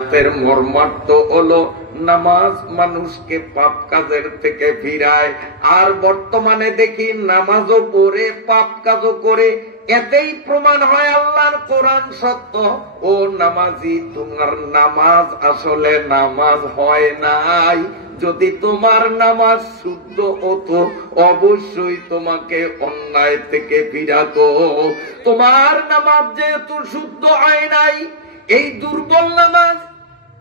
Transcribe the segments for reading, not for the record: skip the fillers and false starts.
মর্মার্থ হলো নামাজ মানুষকে পাপ কাজের থেকে ফিরায়। আর বর্তমানে দেখি নামাজও পড়ে পাপ কাজও করে। এতেই প্রমাণ হয় আল্লাহর কোরআন সত্য। ও নামাজি, তোমার নামাজ আসলে নামাজ হয় নাই। যদি তোমার নামাজ শুদ্ধ হতো অবশ্যই তোমাকে অন্যায় থেকে ফিরাতো। তোমার নামাজ যেহেতু শুদ্ধ হয় নাই, এই দুর্বল নামাজ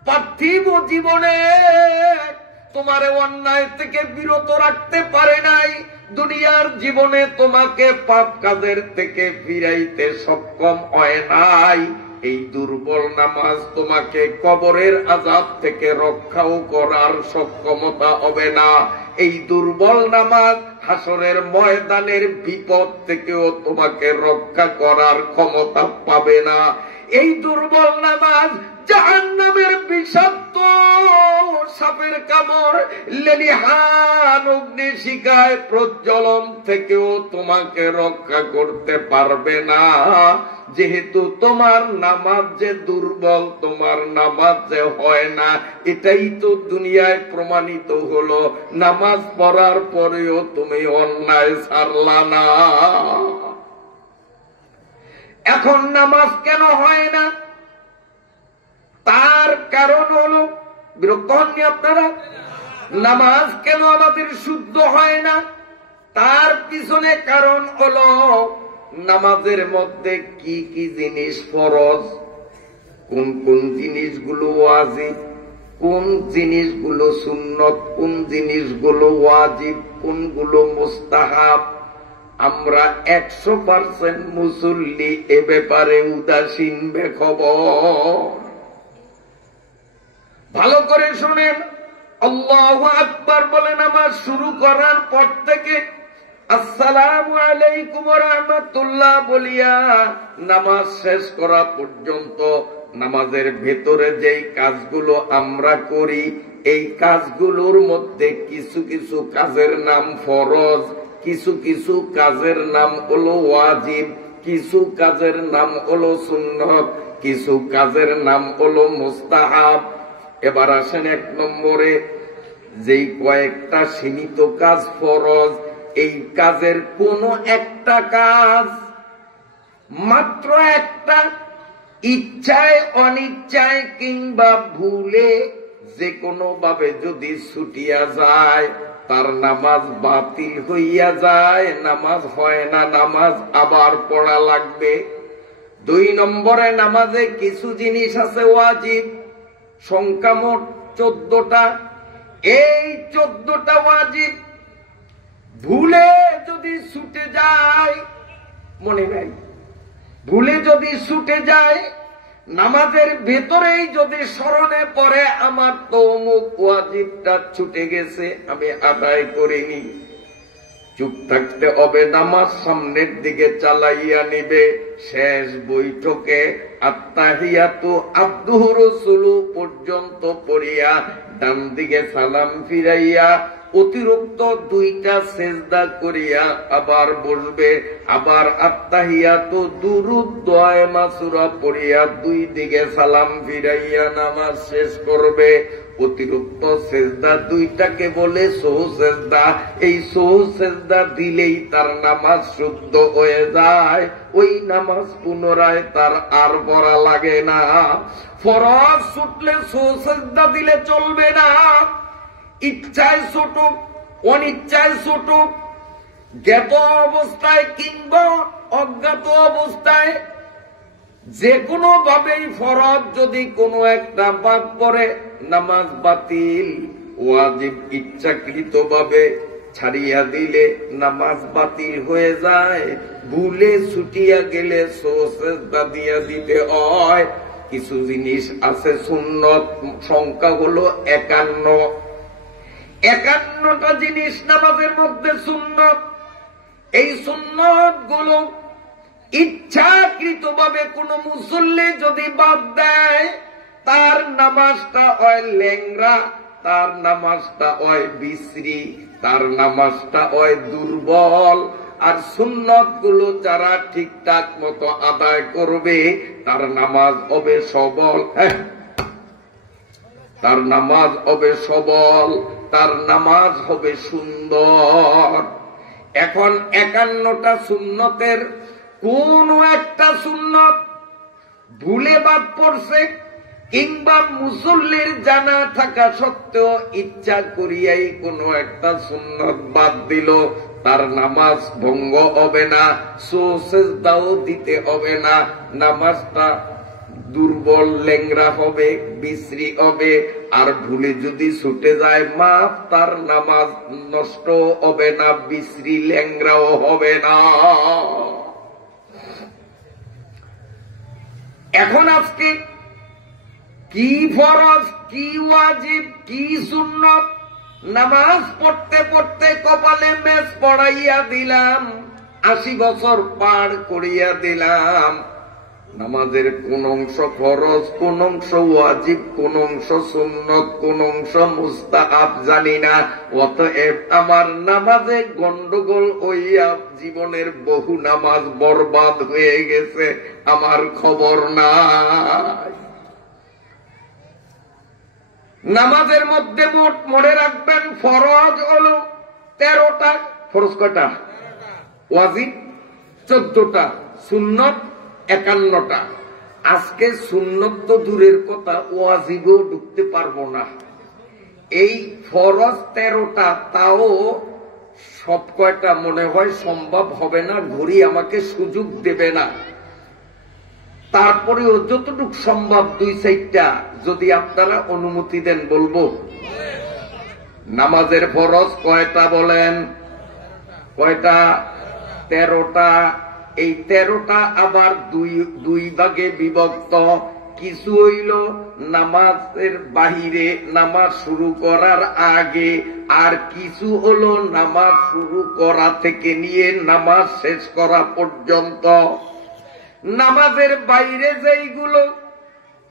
পার্থিব জীবনে তোমার অন্যায় থেকে বিরত রাখতে পারে নাই, দুনিয়ার জীবনে তোমাকে পাপ কাজের থেকে ফিরাইতে সক্ষম হয় নাই। এই দুর্বল নামাজ তোমাকে কবরের আযাব থেকে রক্ষাও করার সক্ষমতা হবে না। এই দুর্বল নামাজ হাসরের ময়দানের বিপদ থেকেও তোমাকে রক্ষা করার ক্ষমতা পাবে না। এই দুর্বল নামাজ জাহান্নামের বিষাক্ত সাপের কামড়, লেলিহান অগ্নিশিখায় প্রজ্বলন থেকেও তোমাকে রক্ষা করতে পারবে না। যেহেতু তোমার নামাজ যে দুর্বল, তোমার নামাজ যে হয় না, এটাই তো দুনিয়ায় প্রমাণিত হলো। নামাজ পড়ার পরেও তুমি অন্যায় ছাড়লা না। এখন নামাজ কেন হয় না? তার কারণ হলো, বিরক্ত হননি আপনারা? নামাজ কেন আমাদের শুদ্ধ হয় না? তার পিছনে কারণ হলো নামাজের মধ্যে কি কি জিনিস ফরজ, কোন কোন জিনিসগুলো ওয়াজিব, কোন জিনিসগুলো সুন্নত, কোন জিনিসগুলো ওয়াজিব, কোনগুলো মুস্তাহাব। আমরা 100% মুসল্লি এ ব্যাপারে উদাসীন বেখবর। ভালো করে শুনেন, আল্লাহু আকবার বলে নামাজ শুরু করার পর থেকে আসসালামু আলাইকুম ওয়া রাহমাতুল্লাহ বলিয়া নামাজ শেষ করা পর্যন্ত নামাজের ভেতরে যেই কাজগুলো আমরা করি, এই কাজগুলোর মধ্যে কিছু কিছু কাজের নাম ফরজ, কিছু কিছু কাজের নাম হলো ওয়াজিব, কিছু কাজের নাম হলো সুন্নত, কিছু কাজের নাম হলো মুস্তাহাব। এবার আসেন 1 নম্বরে, যেই কয়েকটা সীমিত কাজ ফরজ, এই কাজের কোন একটা কাজ, মাত্র একটা, ইচ্ছায় অনিচ্ছায় কিংবা ভুলে যে কোনো ভাবে যদি ছুটিয়া যায়, তার নামাজ বাতিল হইয়া যায়, নামাজ হয় না, নামাজ আবার পড়া লাগবে। 2 নম্বরে, নামাজে কিছু জিনিস আছে ওয়াজিব, সংখ্যা মোট 14টা। এই 14টা ওয়াজিব ভুলে যদি ছুটে যায়, মনে নাই, ভুলে যদি ছুটে যায়, নামাজের ভেতরেই যদি স্মরণে পড়ে আমার তো অমুক ওয়াজিবটা ছুটে গেছে, আমি আদায় করিনি, চুপ থাকতে হবে, নামাজ সামনের দিকে চালাইয়া নিবে। শেষ বৈঠকে আত্তাহিয়াতু আবদুহু রাসূলু পর্যন্ত পড়িয়া ডান দিকে সালাম ফিরাইয়া অতিরিক্ত 2টা সেজদা করিয়া আবার বসবে, আবার আত্তাহিয়াতু দুরূদ দোয়া মাসুরা পড়িয়া 2 দিকে সালাম ফিরাইয়া নামাজ শেষ করবে। অতিরিক্ত সেজদা 2টাকে বলে সহু সেজদা। এই সহু সেজদা দিলেই তার নামাজ শুদ্ধ হয়ে যায়, ওই নামাজ পুনরায় তার আর পড়া লাগে না। ফরজ ছুটলে সহু সেজদা দিলে চলবে না। ইচ্ছায় ছুটুক অনিচ্ছায় ছুটুক, জ্ঞাত অবস্থায় কিংবা অজ্ঞাত অবস্থায়, যে কোনো ভাবেই ফরজ যদি কোনো একটা বাদ পড়ে, নামাজ বাতিল। ওয়াজিব ইচ্ছাকৃত ভাবে ছাড়িয়া দিলে নামাজ বাতিল হয়ে যায়। ভুলে ছুটিয়া গেলে সেজদা দিয়া দিতে হয়। কিছু জিনিস আছে সুন্নত, সংখ্যা হলো 51। 51টা জিনিস নামাজের মধ্যে সুন্নত। এই সুন্নত গুলো ইচ্ছাকৃত ভাবে কোন মুসল্লি যদি বাদ দেয়, তার নামাজটা হয় ল্যাংরা, তার নামাজটা হয় বিশ্রী, তার নামাজটা হয় দুর্বল। আর সুন্নত গুলো যারা ঠিকঠাক মতো আদায় করবে, তার নামাজ হবে সবল। তার নামাজ হবে সবল, তার নামাজ হবে সুন্দর। এখন 51টা সুন্নতের কোন একটা সুন্নত ভুলে বাদ পড়ছে, কিংবা মুসল্লির জানা থাকা সত্ত্বেও ইচ্ছা করিয়াই কোনো একটা সুন্নত বাদ দিল, তার নামাজ ভঙ্গ হবে না, সুজদাও দিতে হবে না, নামাজটা দুর্বল, ল্যাংরা হবে, বিশ্রী হবে। আর ভুলে যদি ছুটে যায় মাফ, তার নামাজ নষ্ট হবে না, বিশ্রী ল্যাংরাও হবে না। এখন আজকে কি ফরজ, কি ওয়াজিব, কি সুন্নত, নামাজ পড়তে পড়তে কপালে মেষ পড়াইয়া দিলাম, 80 বছর পার করিয়া দিলাম। নামাজের কোন অংশ ফরজ, কোন অংশ ওয়াজিব, কোন অংশ সুন্নত, কোন অংশ মুস্তাহাব জানি না। অতএব আমার নামাজে গন্ডগোল হইয়া জীবনের বহু নামাজ বরবাদ হয়ে গেছে, আমার খবর নাই। নামাজের মধ্যে মোট মনে রাখবেন ফরজ হলো 13টা। ফরজ কয়টা? ওয়াজিব 14টা, সুন্নত 51টা। আজকে সুন্নত তো দূরের কথা, ওয়াজিবও ঢুকতে পারবো না। এই ফরজ 13টা, তাও সব কয়টা মনে হয় সম্ভব হবে না, ঘড়ি আমাকে সুযোগ দেবে না। তারপরেও যতটুকু সম্ভব 2-4টা যদি আপনারা অনুমতি দেন বলবো। নামাজের ফরজ কয়টা বলেন? কয়টা? 13টা। এই 13টা আবার দুই ভাগে বিভক্ত। কিছু হইল নামাজের বাহিরে, নামাজ শুরু করার আগে, আর কিছু হলো নামাজ শুরু করা থেকে নিয়ে নামাজ শেষ করা পর্যন্ত। নামাজের বাইরে যেইগুলো,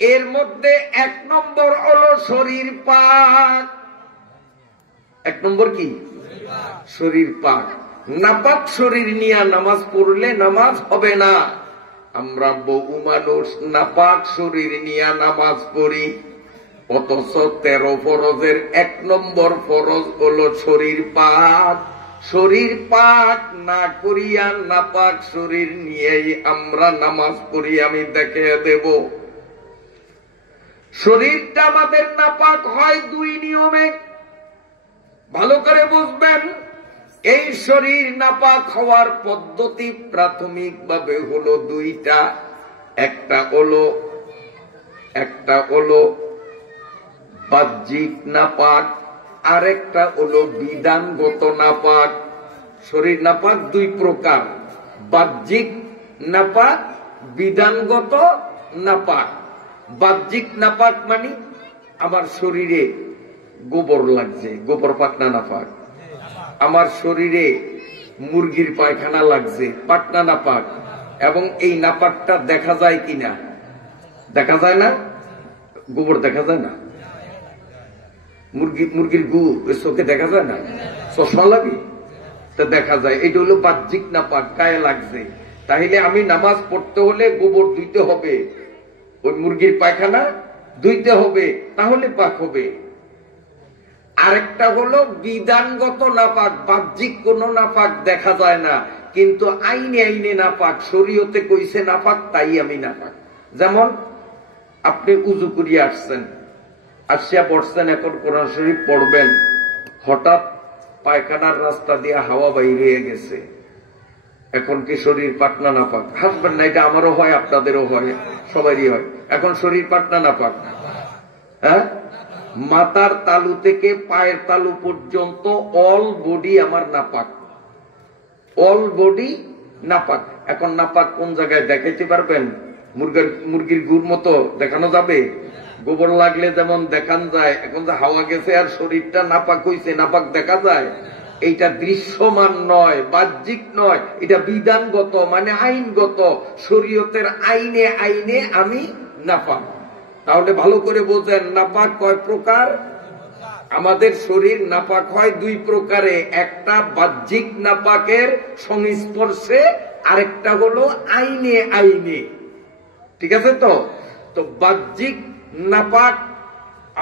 এর মধ্যে 1 নম্বর হলো শরীর পাক। 1 নম্বর কি? শরীর পাক। নাপাক শরীর নিয়ে নামাজ পড়লে নামাজ হবে না। আমরা বহু মানুষ নাপাক শরীর নিয়ে নামাজ পড়ি, অথচ 13 ফরজের 1 নম্বর ফরজ হলো শরীর পাক। শরীর পাক না করিয়া নাপাক শরীর নিয়েই আমরা নামাজ পড়ি। আমি দেখে দেব, শরীরটা আমাদের নাপাক হয় 2 নিয়মে। ভালো করে বুঝবেন, এই শরীর নাপাক হওয়ার পদ্ধতি প্রাথমিকভাবে হলো 2টা। একটা হলো বাহ্যিক নাপাক, আর একটা হলো বিধানগত নাপাক। শরীর নাপাক 2 প্রকার, বাহ্যিক নাপাক, বিধানগত নাপাক। বাহ্যিক নাপাক মানে আমার শরীরে গোবর লাগছে, গোবর পাক না নাপাক? আমার শরীরে মুরগির পায়খানা লাগছে, পাক না নাপাক? এবং এই নাপাকটা দেখা যায় কিনা? দেখা যায় না। গোবর দেখা যায় না, মুরগির গু চোখে দেখা যায় না, চশমা লাগে, তা দেখা যায়। এটা হলো বাহ্যিক নাপাক, গায়ে লাগছে। তাহলে আমি নামাজ পড়তে হলে গোবর ধুইতে হবে, ওই মুরগির পায়খানা ধুইতে হবে, তাহলে পাক হবে। আরেকটা হলো বিধানগত নাপাক, বাহ্যিক কোন নাপাক দেখা যায় না, কিন্তু আইনে আইনে নাপাক, শরীয়তে কইছে নাপাক, তাই আমি নাপাক। যেমন আপনি উজু করিয়ে আসছেন, আসিয়া পড়ছেন, এখন কোরআন শরীফ পড়বেন, হঠাৎ পায়খানার রাস্তা দিয়ে হাওয়া বাইরে গেছে, এখন কি শরীর পাক না নাপাক? হাসবেন না, এটা আমারও হয়, আপনাদেরও হয়, সবারই হয়। এখন শরীর পাক না নাপাক? হ্যাঁ, মাথার তালু থেকে পায়ের তালু পর্যন্ত অল বডি আমার নাপাক, অল বডি নাপাক। এখন নাপাক কোন জায়গায় দেখাইতে পারবেন? মুরগির গুড় মতো দেখানো যাবে? গোবর লাগলে যেমন দেখান যায়, এখন যে হাওয়া গেছে আর শরীরটা নাপাক হইছে, নাপাক দেখা যায়। এইটা দৃশ্যমান নয়, বাহ্যিক নয়, এটা বিধানগত, মানে আইনগত। শরীয়তের আইনে আইনে আমি নাপাক। তাহলে ভালো করে বোঝেন, নাপাক কয় প্রকার? আমাদের শরীর নাপাক হয় 2 প্রকারে। একটা বাহ্যিক নাপাকের সংস্পর্শে, আরেকটা হলো আইনে আইনে। ঠিক আছে তো? তো বাহ্যিক নাপাক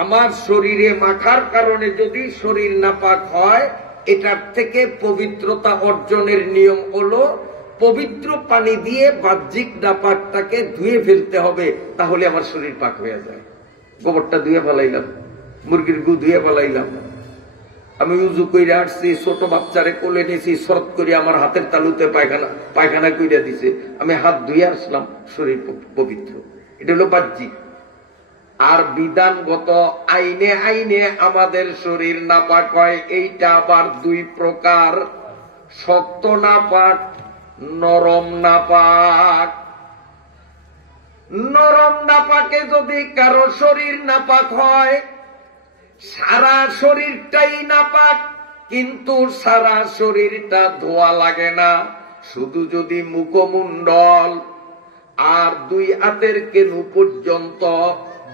আমার শরীরে মাখার কারণে যদি শরীর নাপাক হয়, এটার থেকে পবিত্রতা অর্জনের নিয়ম হলো পবিত্র পানি দিয়ে বাহ্যিক নাপাকটাকে ধুয়ে ফেলতে হবে, তাহলে আমার শরীর পাক হয়ে যায়। গোবরটা ধুয়ে ফেলাইলাম, মুরগির গু ধুয়ে ফেলাইলাম, আমি উজু কইরা আসছি, ছোট বাচ্চারে কোলে নিয়েছি, শরৎ করে আমার হাতের তালুতে পায়খানা কইরা দিছে, আমি হাত ধুয়ে আসলাম, শরীর পবিত্র। এটা হলো বাহ্যিক। আর বিধানগত আইনে আইনে আমাদের শরীর নাপাক হয়, এইটা আবার দুই প্রকার, শক্ত নাপাক, নরম নাপাক। নরম নাপাকে যদি কারো শরীর নাপাক হয়, সারা শরীরটাই নাপাক, কিন্তু সারা শরীরটা ধোয়া লাগে না, শুধু যদি মুখমণ্ডল আর দুই হাতের কেনু পর্যন্ত,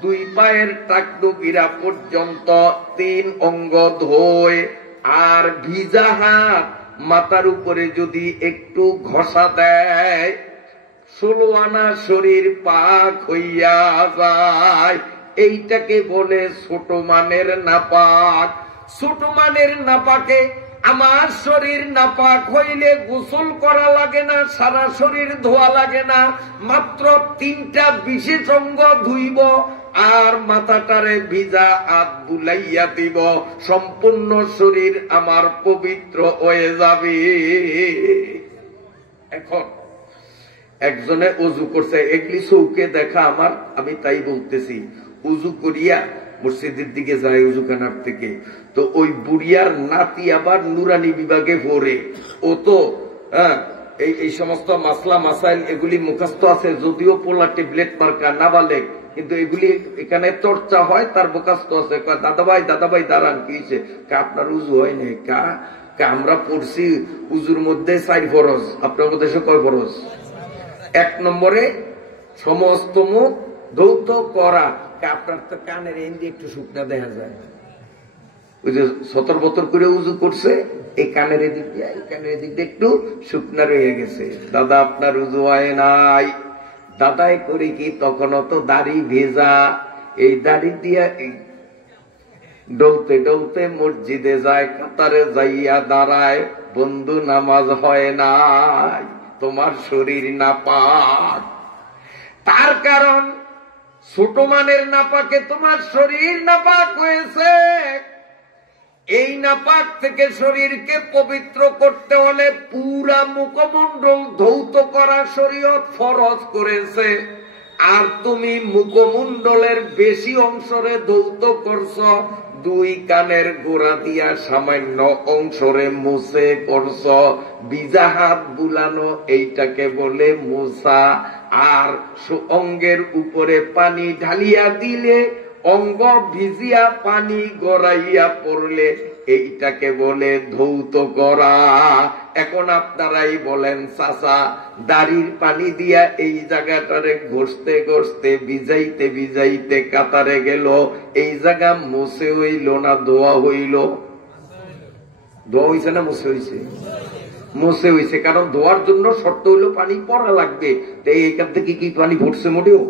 দুই পায়ের টাকটুকিরা পর্যন্ত 3 অঙ্গ ধোয়, আর ভিজা হাত মাথার উপরে যদি একটু ঘষা দেয়, 16 আনা শরীর পাক হইয়া যায়। এইটাকে বলে ছোট মানের নাপাক। ছোট মানের নাপাকে আমার শরীর নাপাক হইলে গোসল করা লাগে না, সারা শরীর ধোয়া লাগে না, মাত্র 3টা বিশেষ অঙ্গ ধুইব আর মাথাটারে ভিজা হাত বুলাইয়া দিব, সম্পূর্ণ শরীর আমার পবিত্র হয়ে যাবে। এখন একজনে উজু করছে, এগুলি চৌকে দেখা আমার, আমি তাই বলতেছি, উজু করিয়া মসজিদের দিকে যায় উজুখানার থেকে, তো ওই বুড়িয়ার নাতি আবার নুরানি বিভাগে পড়ে, ও তো এই সমস্ত মাসলা মাসাইল এগুলি মুখস্থ আছে, যদিও পোলা ট্যাবলেট মার্কা নাবালেগ, কিন্তু এগুলি এখানে চর্চা হয়, তার মুখস্থ আছে। দাদাভাই দাঁড়ান, কি হয়েছে? আপনার উজু হয় নাই? আমরা পড়ছি উজুর মধ্যে 4 ফরজ, আপনার মধ্যে কয় ফরজ? 1 নম্বরে সমস্ত মুখ ধৌত করা। আপনার তো কানের এন্ডি একটু শুকনা দেখা যায়, ওই যে 17 বছর করে উজু করছে, এই কানের এদিক দিয়ে একটু শুকনা রয়ে গেছে। দাদা আপনার উজু হয় নাই। দাদাই করে কি, তখনও তো দাড়ি ভেজা, এই দাড়ি দিয়া ডলতে ডলতে মসজিদে যায়, কাতারে যাইয়া দাঁড়ায়, বন্ধু নামাজ হয় নাই, তোমার শরীর নাপাক। তার কারণ ছোট মানের নাপাকে তোমার শরীর নাপাক হয়েছে। এই নাপাক থেকে শরীরকে পবিত্র করতে হলে পুরা মুখমণ্ডল ধৌত করা শরীয়ত ফরজ করেছে, আর তুমি মুখমণ্ডলের বেশি অংশরে ধৌত করছ, 2 কানের গোড়া দিয়া সামান্য অংশরে মুছে করছ, ভিজা হাত বুলানো, এইটাকে বলে মুছা। আর অঙ্গের উপরে পানি ঢালিয়া দিলে, অঙ্গ ভিজিয়া পানি গড়াইয়া পড়লে, এইটাকে বলে ধৌত করা। এখন আপনারাই বলেন, চাচা দাড়ির পানি দিয়া এই জায়গাটারে ঘষতে ঘষতে ভিজাইতে ভিজাইতে কাতারে গেল, এই জায়গা মুছে হইল না ধোয়া হইল? ধোয়া হইছে না মুছে হইছে? মুছে হইছে, কারণ ধোয়ার জন্য শর্ত হইলো পানি পড়া লাগবে, তাই এখান থেকে কি পানি ফুটছে মোটেও?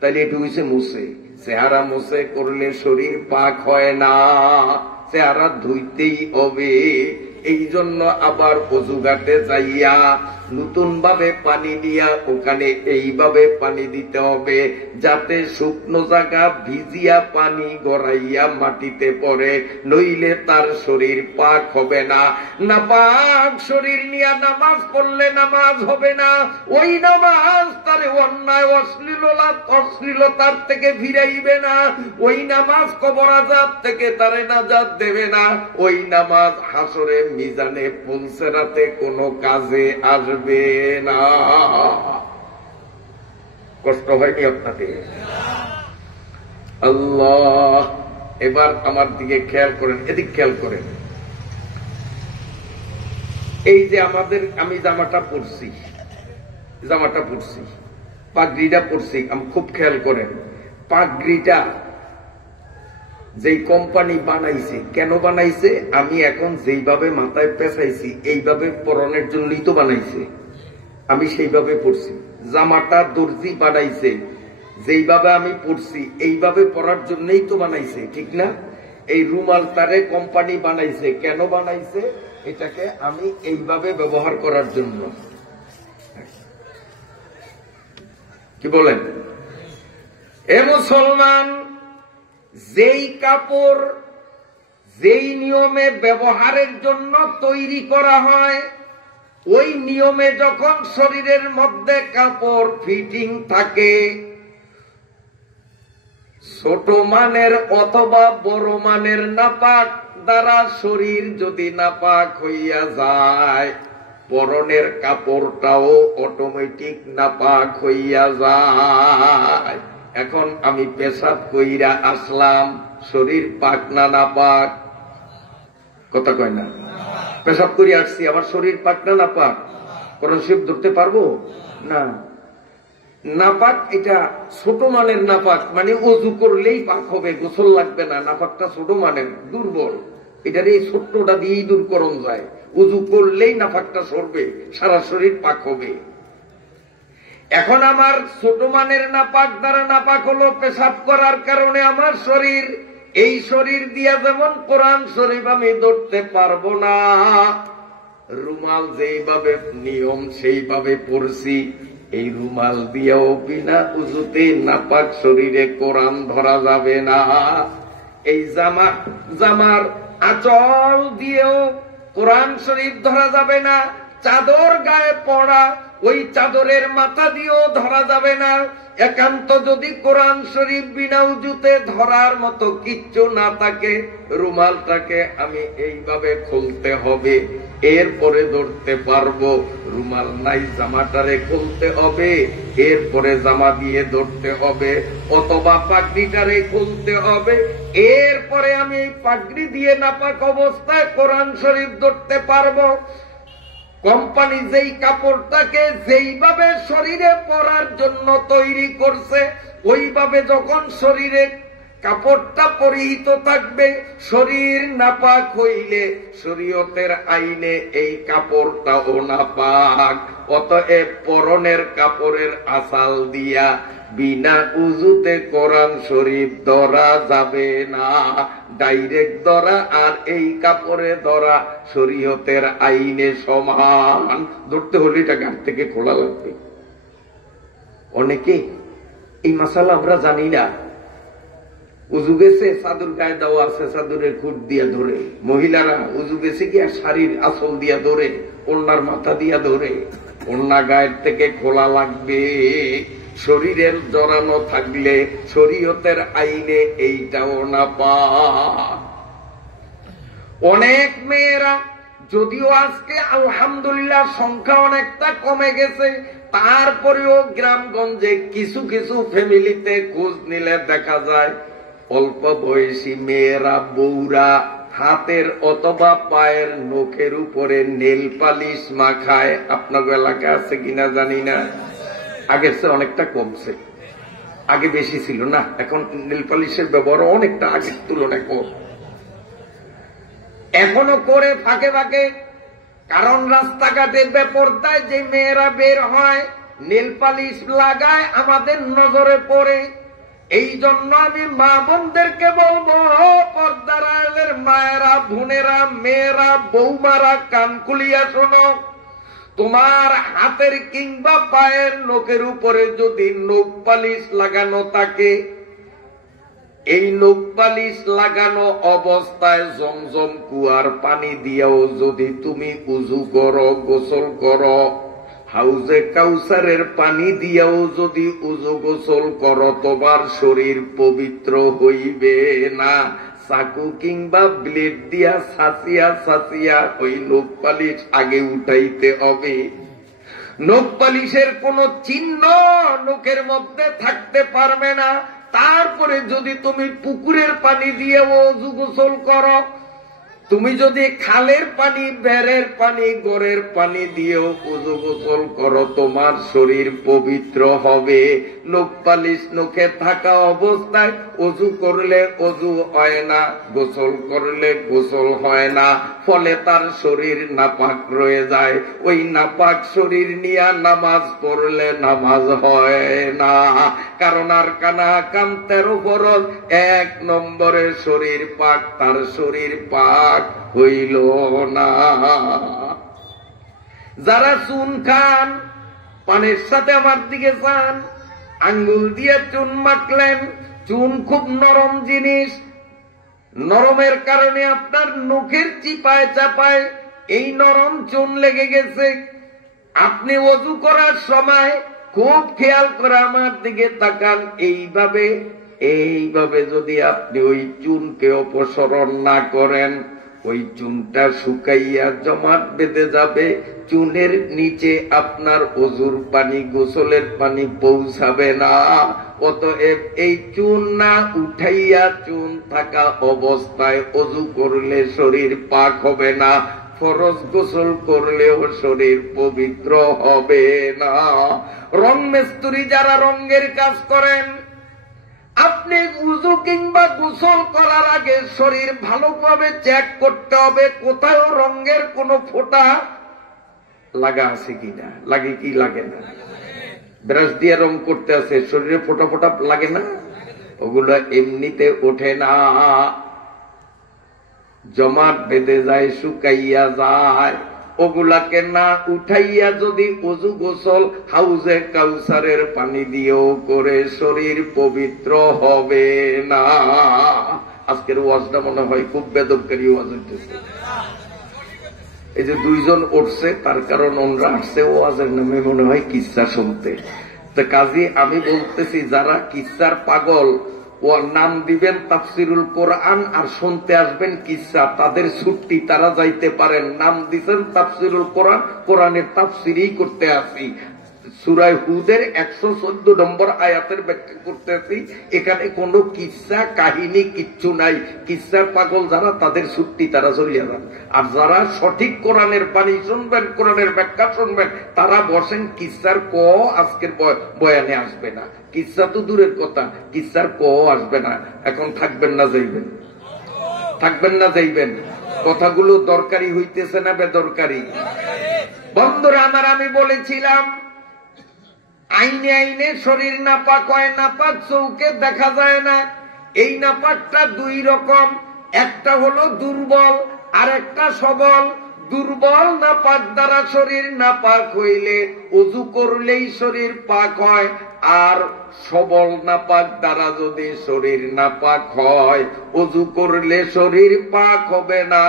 তাইলে একটু হইছে মুছে। চেহারা মুছে করলে শরীর পাক হয় না, চেহারা ধুইতেই হবে। এই জন্য আবার অজু ঘাটে যাইয়া নতুন ভাবে পানি দিয়া ওখানে এইভাবে পানি দিতে হবে, যাতে শুকনো জায়গা ভিজিয়া পানি গড়াইয়া মাটিতে পড়ে, নইলে তার শরীর পাক হবে না। নাপাক শরীর নিয়ে নামাজ পড়লে নামাজ হবে না। ওই নামাজ তারে অন্যায় অশ্লীলতার থেকে ফিরাইবে না। ওই নামাজ কবর আযাব থেকে তারে নাজাত দেবে না। ওই নামাজ হাসরে মিজানে পুলসেরাতে কোনো কাজে আসবে না। কষ্ট হয়নি আপনাদের? আল্লাহ, এবার আমার দিকে খেয়াল করেন, এদিক খেয়াল করেন। এই যে আমি জামাটা পরছি, পাগড়িটা পরছি, আমি খুব খেয়াল করেন, পাগড়িটা যেই কোম্পানি বানাইছে, কেন বানাইছে? আমি এখন যেইভাবে মাথায় পেঁচাইছি এইভাবে পরনের জন্যই তো বানাইছে, আমি সেইভাবে পরছি। জামাটা দর্জি বানাইছে যেইভাবে আমি পড়ছি এইভাবে পড়ার জন্যই তো বানাইছে, ঠিক না? এই রুমাল তারে কোম্পানি বানাইছে, কেন বানাইছে? এটাকে আমি এইভাবে ব্যবহার করার জন্য। কি বলেন? এ মুসলমান, যেই কাপড় যেই নিয়মে ব্যবহারের জন্য তৈরি করা হয়, ওই নিয়মে যখন শরীরের মধ্যে কাপড় ফিটিং থাকে, ছোট মানের অথবা বড় মানের নাপাক দ্বারা শরীর যদি নাপাক হইয়া যায়, পরনের কাপড়টাও অটোমেটিক নাপাক হইয়া যায়। এখন আমি পেশাব কইরা আসলাম, শরীর পাক না নাপাক? কথা কয় না? পেশাব করে আসছি, আমার শরীর পাক না নাপাক? কোরআন শরীফ ধরতে পারবো না। নাপাক এটা ছোট মানের নাপাক, মানে ওযু করলেই পাক হবে, গোসল লাগবে না। নাপাকটা ছোট মানের, দুর্বল। এটার এই ছোট্টটা দিয়েই দূরকরণ যায়। ওযু করলেই নাপাকটা সরবে, সারা শরীর পাক হবে। এখন আমার ছোট মানের নাপাক দ্বারা নাপাক হলো পেশাব করার কারণে আমার শরীর, এই শরীর দিয়া যেমন কোরআন শরীফ আমি ধরতে পারবো না, রুমাল যেইভাবে নিয়ম সেইভাবে পড়ছি, এই রুমাল দিয়েও বিনা উজুতে নাপাক শরীরে কোরআন ধরা যাবে না। এই জামার আঁচল দিয়েও কোরআন শরীফ ধরা যাবে না। চাদর গায়ে পড়া, ওই চাদরের মাথা দিয়েও ধরা যাবে না। একান্ত যদি কোরআন শরীফ বিনা উজুতে ধরার মতো কিচ্ছু না থাকে, রুমালটাকে আমি এইভাবে খুলতে হবে, এরপরে ধরতে পারবো। রুমাল নাই, জামাটারে খুলতে হবে, এরপরে জামা দিয়ে ধরতে হবে, অথবা পাগড়িটারে খুলতে হবে, এরপরে আমি এই পাগড়ি দিয়ে নাপাক অবস্থায় কোরআন শরীফ ধরতে পারবো। কোম্পানি যেই কাপড়টাকে যেইভাবে শরীরে পরার জন্য তৈরি করছে, ওইভাবে যখন শরীরে কাপড়টা পরিহিত থাকবে, শরীর নাপাক হইলে শরীয়তের আইনে এই কাপড়টাও নাপাক। অতএব পরনের কাপড়ের আঁচল দিয়া বিনা উজুতে কোরআন শরীফ ধরা যাবে না। ডাইরেক্ট ধরা আর এই কাপড়ে ধরা শরীয়তের আইনে সমান। ধরতে হলে এটা গান থেকে খোলা লাগবে। অনেকে এই মাসালা আমরা জানি না। উজু গেছে, চাদর গায়ে দেওয়া আছে, চাদরের খুঁট দিয়া ধরে। মহিলারা উজু গেছে গিয়া শাড়ির আঁচল দিয়া ধরে, ওড়নার মাথা দিয়া ধরে। ওড়না গায়ের থেকে খোলা লাগবে। শরীরের জড়ানো থাকলে শরীয়তের আইনে এইটাও না পা। অনেক মেয়েরা, যদিও আজকে আলহামদুলিল্লাহ সংখ্যা অনেকটা কমে গেছে, তারপরেও গ্রামগঞ্জে কিছু কিছু ফ্যামিলিতে খোঁজ নিলে দেখা যায় অল্প বয়সী মেয়েরা, বউরা হাতের অথবা পায়ের নখের উপরে নেল পালিশ মাখায়। আপনার এলাকায় আছে কিনা জানি না, আগের চেয়ে অনেকটা কমছে। আগে বেশি ছিল না, এখন নেল পালিশের ব্যবহার অনেকটা আগের তুলনায় কম। এখনো করে ফাঁকে ফাঁকে, কারণ রাস্তাঘাটে বেপরদায় যে মেয়েরা বের হয় নেল পালিশ লাগায়, আমাদের নজরে পড়ে। এই জন্য আমি মা বোনদেরকে বলবো, পর্দার আড়ালের মায়েরা, বোনেরা, মেয়েরা, বৌমারা, কান খুলিয়া শোনো। তোমার হাতের কিংবা পায়ের নখের উপরে যদি নখ পালিশ লাগানো থাকে, এই নখ পালিশ লাগানো অবস্থায় জমজম কুয়ার পানি দিয়েও যদি তুমি উজু করো, গোসল করো, হাউজে কাউসারের পানি দিয়েও যদি উজু গোসল করো, তোমার শরীর পবিত্র হইবে না। চাকু কিংবা ব্লেড দিয়া ছাঁচিয়া ছাঁচিয়া ওই নখ পালিশ আগে উঠাইতে হবে। নখ পালিশের কোন চিহ্ন নখের মধ্যে থাকতে পারবে না। তারপরে যদি তুমি পুকুরের পানি দিয়ে ওযু গোসল করো, তুমি যদি খালের পানি, বেড়ের পানি, গোড়ের পানি দিয়েও ওযু গোসল করো, তোমার শরীর পবিত্র হবে। নখ পালিশ নখে থাকা অবস্থায় ওযু করলে ওযু হয় না, গোসল করলে গোসল হয় না, ফলে তার শরীর নাপাক রয়ে যায়। ওই নাপাক শরীর নিয়ে নামাজ পড়লে নামাজ হয় না। কারণ আর কানা কাম 13 ফরজ, 1 নম্বরে শরীর পাক, তার শরীর পাক হইল না। যারা চুন খান, পানের সাথে আমার দিকে চান, আঙ্গুল দিয়ে চুন মাখলেন। চুন খুব নরম জিনিস, নরমের কারণে আপনার নখের চিপায় চাপায় এই নরম চুন লেগে গেছে। আপনি ওযু করার সময় খুব খেয়াল করে আমার দিকে তাকান। এইভাবে যদি আপনি ওই চুনকে অপসারণ না করেন, ওই চুনটা শুকাইয়া জমাট বেঁধে যাবে। চুনের নিচে আপনার ওযুর পানি, গোসলের পানি পৌঁছাবে না। অতএব এই চুন না উঠাইয়া চুন থাকা অবস্থায় ওযু করলে শরীর পাক হবে না, ফরজ গোসল করলেও শরীর পবিত্র হবে না। রং মিস্ত্রি যারা রঙের কাজ করেন, আপনি উযু কিংবা গোসল করার আগে শরীর ভালোভাবে চেক করতে হবে কোথাও রঙের কোনো ফোঁটা লাগা আছে কিনা। লাগে কি লাগে না? ব্রাশ দিয়ে রং করতে আছে, শরীরে ফোঁটা ফোঁটা লাগে না? ওগুলো এমনিতে ওঠে না, জমাট বেঁধে যায়, শুকাইয়া যায়। ওগুলাকে না উঠাইয়া যদি ওযু গোসল হাউজে কাউসারের পানি দিয়েও করে, শরীর পবিত্র হবে না। আজকের ওয়াজটা মনে হয় খুব বেদরকারী ওয়াজ হইতেছে। এই যে 2 জন উঠছে, তার কারণ ওনরা আসছে ওয়াজের নামে মনে হয় কিচ্ছা শুনতে। তো কাজী আমি বলতেছি, যারা কিচ্ছার পাগল, ও নাম দিবেন তাফসিরুল কোরআন আর শুনতে আসবেন কিচ্ছা, তাদের ছুটি, তারা যাইতে পারেন। নাম দিচ্ছেন তাফসিরুল কোরআন, কোরআনের তাফসিরই করতে আসি। সূরা হুদের 114 নম্বর আয়াতের ব্যাখ্যা করতেছি। এখানে কোনো কিচ্ছা কাহিনী কিচ্ছু নাই। কিচ্ছার পাগল যারা, তাদের ছুটি, তারা চলিয়া যান। আর যারা সঠিক কোরআনের বাণী শুনবেন, কোরআনের ব্যাখ্যা শুনবেন, তারা বসেন। কিচ্ছার ক আজকের বয়ানে আসবে না। কিচ্ছা তো দূরের কথা, কিচ্ছার ক আসবে না। এখন থাকবেন না যাইবেন? থাকবেন না যাইবেন? কথাগুলো দরকারি হইতেছে না বেদরকারি? বন্ধুরা আমার, আমি বলেছিলাম আইনে আইনে শরীর নাপাক হয়, নাপাক চৌকে দেখা যায় না। এই নাপাকটা 2 রকম, একটা হলো দুর্বল আর একটা সবল। দুর্বল নাপাক দ্বারা শরীর নাপাক হইলে ওযু করলেই শরীর পাক হয়, আর সবল নাপাক দ্বারা যদি শরীর নাপাক হয়, ওযু করলে শরীর পাক হবে না।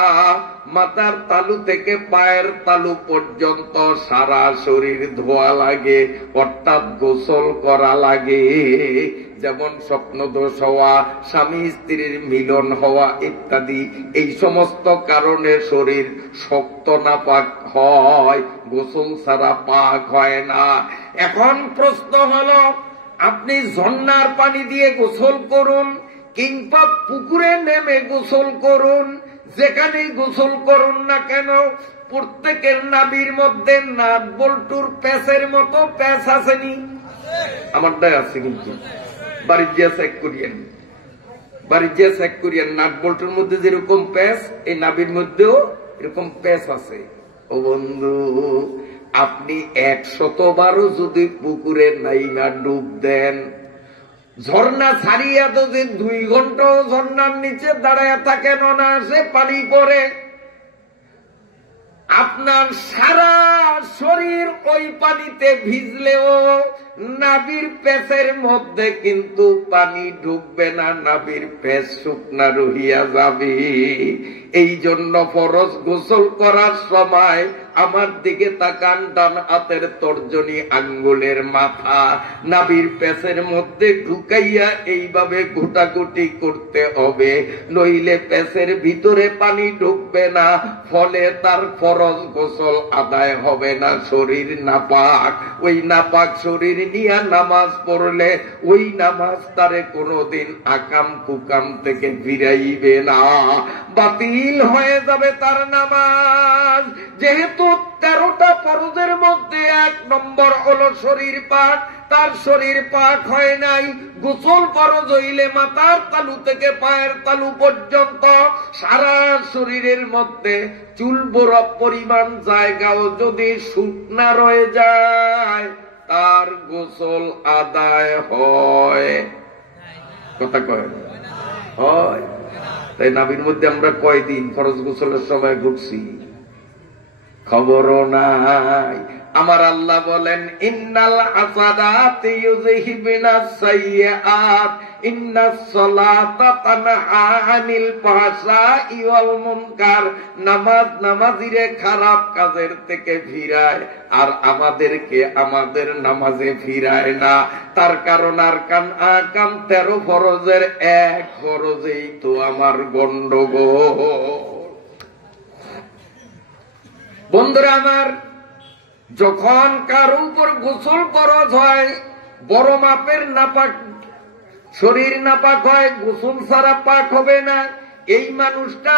মাথার তালু থেকে পায়ের তালু পর্যন্ত সারা শরীর ধোয়া লাগে, অর্থাৎ গোসল করা লাগে। যেমন স্বপ্নদোষ হওয়া, স্বামী স্ত্রীর মিলন হওয়া ইত্যাদি, এই সমস্ত কারণে শরীর শক্ত নাপাক হয়, গোসল ছাড়া পাক হয় না। এখন প্রশ্ন হলো, আপনি ঝর্ণার পানি দিয়ে গোসল করুন কিংবা পুকুরে নেমে গোসল করুন, যেখানে গোসল করুন না কেন, প্রত্যেকের নাভির মধ্যে নাট বল্টুর প্যাঁচের মতো প্যাঁচ আসেনি? আমারটাই আছে, কিন্তু বাড়ির যে চেক করিয়েন, বাড়ির যে চেক করিয়েন, নাট বল্টুর মধ্যে যেরকম প্যাঁচ, এই নাভির মধ্যেও এরকম প্যাঁচ আছে। ও বন্ধু, আপনি 100 বারও যদি পুকুরে নাই না ডুব দেন, ঝর্ণা ছাড়িয়া তো যে 2 ঘন্টাও ঝর্ণার নিচে দাঁড়ায় থাকেন, না সে পানি পড়ে, আপনার সারা শরীর ওই পানিতে ভিজলেও নাভির প্যাঁচের মধ্যে কিন্তু পানি ঢুকবে না, নাভির প্যাঁচ শুকনা রহিয়া যাবে। এই জন্য ফরজ গোসল করার সময় আমার দিকে তাকান, ডান হাতের তর্জনী আঙ্গুলের মাথা নাভির পেছের মধ্যে ঢুকাইয়া এইভাবে ঘুটাঘুটি করতে হবে, নইলে পেছের ভিতরে পানি ঢুকবে না, ফলে তার ফরজ গোসল আদায় হবে না, শরীর নাপাক। ওই নাপাক শরীর নিয়ে নামাজ পড়লে ওই নামাজ তারে কোনদিন আকাম কুকাম থেকে ফিরাইবে না, বাতিল হয়ে যাবে তার নামাজ। যেহেতু 13টা ফরজের মধ্যে 1 নম্বর হলো শরীর পাক, তার শরীর পাক হয় নাই। গোসল ফরজ হইলে মাথার তালু থেকে পায়ের তালু পর্যন্ত সারা শরীরের মধ্যে চুল বরফ পরিমাণ জায়গাও যদি শুকনা রয়ে যায় তার গোসল আদায় হয়। কথা কয় হয়? তাই নাভির মধ্যে আমরা কয়দিন ফরজ গোসলের সময় ঘুরছি, খবরও নাই। আমার আল্লাহ বলেন, ইন্নাল হাসানাতি ইউযহিবুনাস সাইয়্যাত ইন্নাস সালাতা তানহা আনিল ফাহশাই ওয়াল মুনকার। নামাজ নামাজিরে খারাপ কাজের থেকে ফিরায়, আর আমাদেরকে আমাদের নামাজে ফিরায় না। তার কারণ আরকান আকাম 13 ফরজের 1 ফরজেই তো আমার গন্ডগোল। বন্ধুরা আমার, যখন কারো উপর গোসল ফরজ হয়, বড় মাপের নাপাক শরীর নাপাক হয়, গোসল ছাড়া পাক হবে না। এই মানুষটা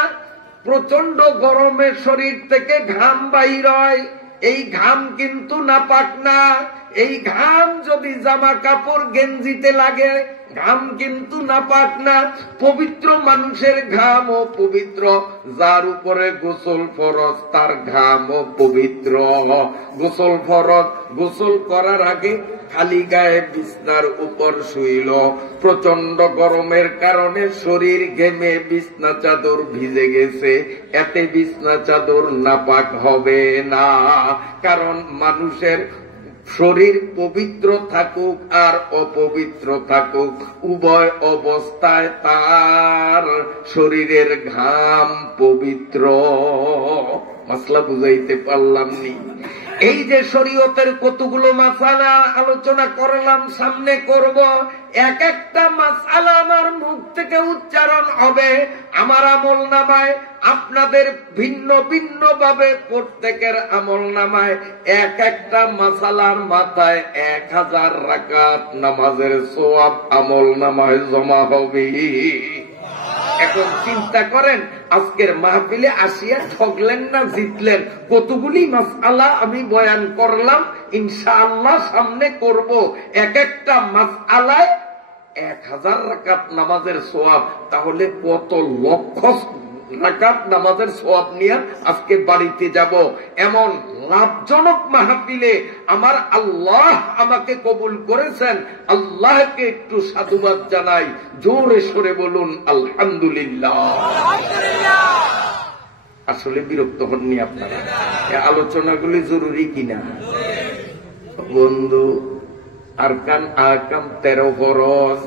প্রচন্ড গরমে শরীর থেকে ঘাম বাহির হয়, এই ঘাম কিন্তু নাপাক না। এই ঘাম যদি জামা কাপড় গেঞ্জিতে লাগে, ঘাম কিন্তু নাপাক না। পবিত্র মানুষের ঘাম ও পবিত্র, যার উপরে গোসল ফরজ তার ঘাম ও পবিত্র। গোসল ফরজ, গোসল করার আগে খালি গায়ে বিছনার উপর শুইল, প্রচন্ড গরমের কারণে শরীর ঘেমে বিছনা চাদর ভিজে গেছে, এতে বিছনা চাদর নাপাক হবে না। কারণ মানুষের শরীর পবিত্র থাকুক আর অপবিত্র থাকুক, উভয় অবস্থায় তার শরীরের ঘাম পবিত্র। মাসলা বুঝাইতে পারলাম নি? এই যে শরীয়তের কতগুলো মাসালা আলোচনা করলাম, সামনে করব, এক একটা মাসালা আমার মুখ থেকে উচ্চারণ হবে, আমার আমল নামায়, আপনাদের ভিন্ন ভিন্ন ভাবে প্রত্যেকের আমল নামায় এক একটা মাসালার মাথায় 1000 রাকাত নামাজের সওয়াব আমল নামায় জমা হবে। এখন চিন্তা করেন, আজকের মাহফিলে আসিয়া ঠকলেন না জিতলেন? কতগুলি মাসআলা আমি বয়ান করলাম, ইনশাআল্লাহ সামনে করব। এক একটা মাসআলায় 1000 রাকাত নামাজের সওয়াব, তাহলে কত লক্ষ রাকাত নামাজের সওয়াব নিয়ে আজকে বাড়িতে যাব। এমন লাভজনক মাহফিলে আমার আল্লাহ আমাকে কবুল করেছেন, আল্লাহকে একটু সাধুবাদ জানাই, জোরে সরে বলুন আলহামদুলিল্লাহ। আসলে বিরক্ত হননি আপনারা? এই আলোচনাগুলি জরুরি কিনা বন্ধু? আরকান আহকাম 13 ফরজ,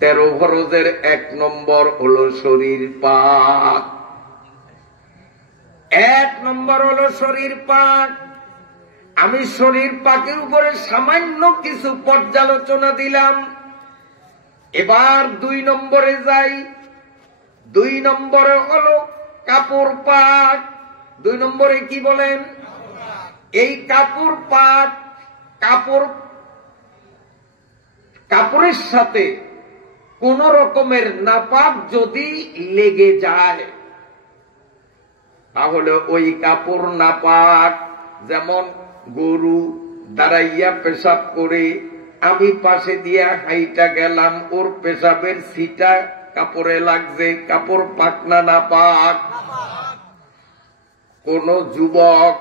13 ফরজের 1 নম্বর হলো শরীর পাক। 1 নম্বর হলো শরীর পাক। আমি শরীর পাকের উপরে সামান্য কিছু পর্যালোচনা দিলাম। এবার 2 নম্বরে যাই। 2 নম্বরে হলো কাপড় পাক। 2 নম্বরে কি বলেন? এই কাপড় পাক, কাপড়ের সাথে কোন রকমের নাপাক যদি লেগে যায় তাহলে ওই কাপড় নাপাক। যেমন গরু দাঁড়াইয়া পেশাব করে, আমি পাশে দিয়া হাইটা গেলাম, ওর পেশাবের ছিটা কাপড়ে লাগছে, কাপড় পাক না নাপাক? কোন যুবক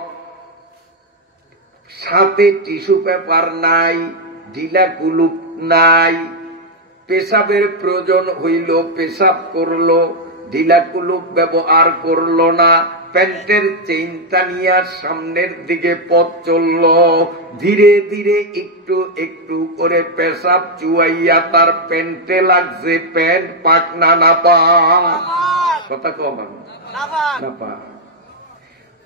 সাথে টিস্যু পেপার নাই, ঢিলা কুলুপ নাই, পেশাবের প্রয়োজন হইল, পেশাব করলো, ঢিলা কুলুপ ব্যবহার করলো না, প্যান্টের চেইনটা নিয়ে সামনের দিকে পথ চলল, ধীরে ধীরে একটু একটু করে পেশাব চুয়াইয়া তার প্যান্টে লাগছে, প্যান্ট পাক না নাপাক? কথা কম না পাক?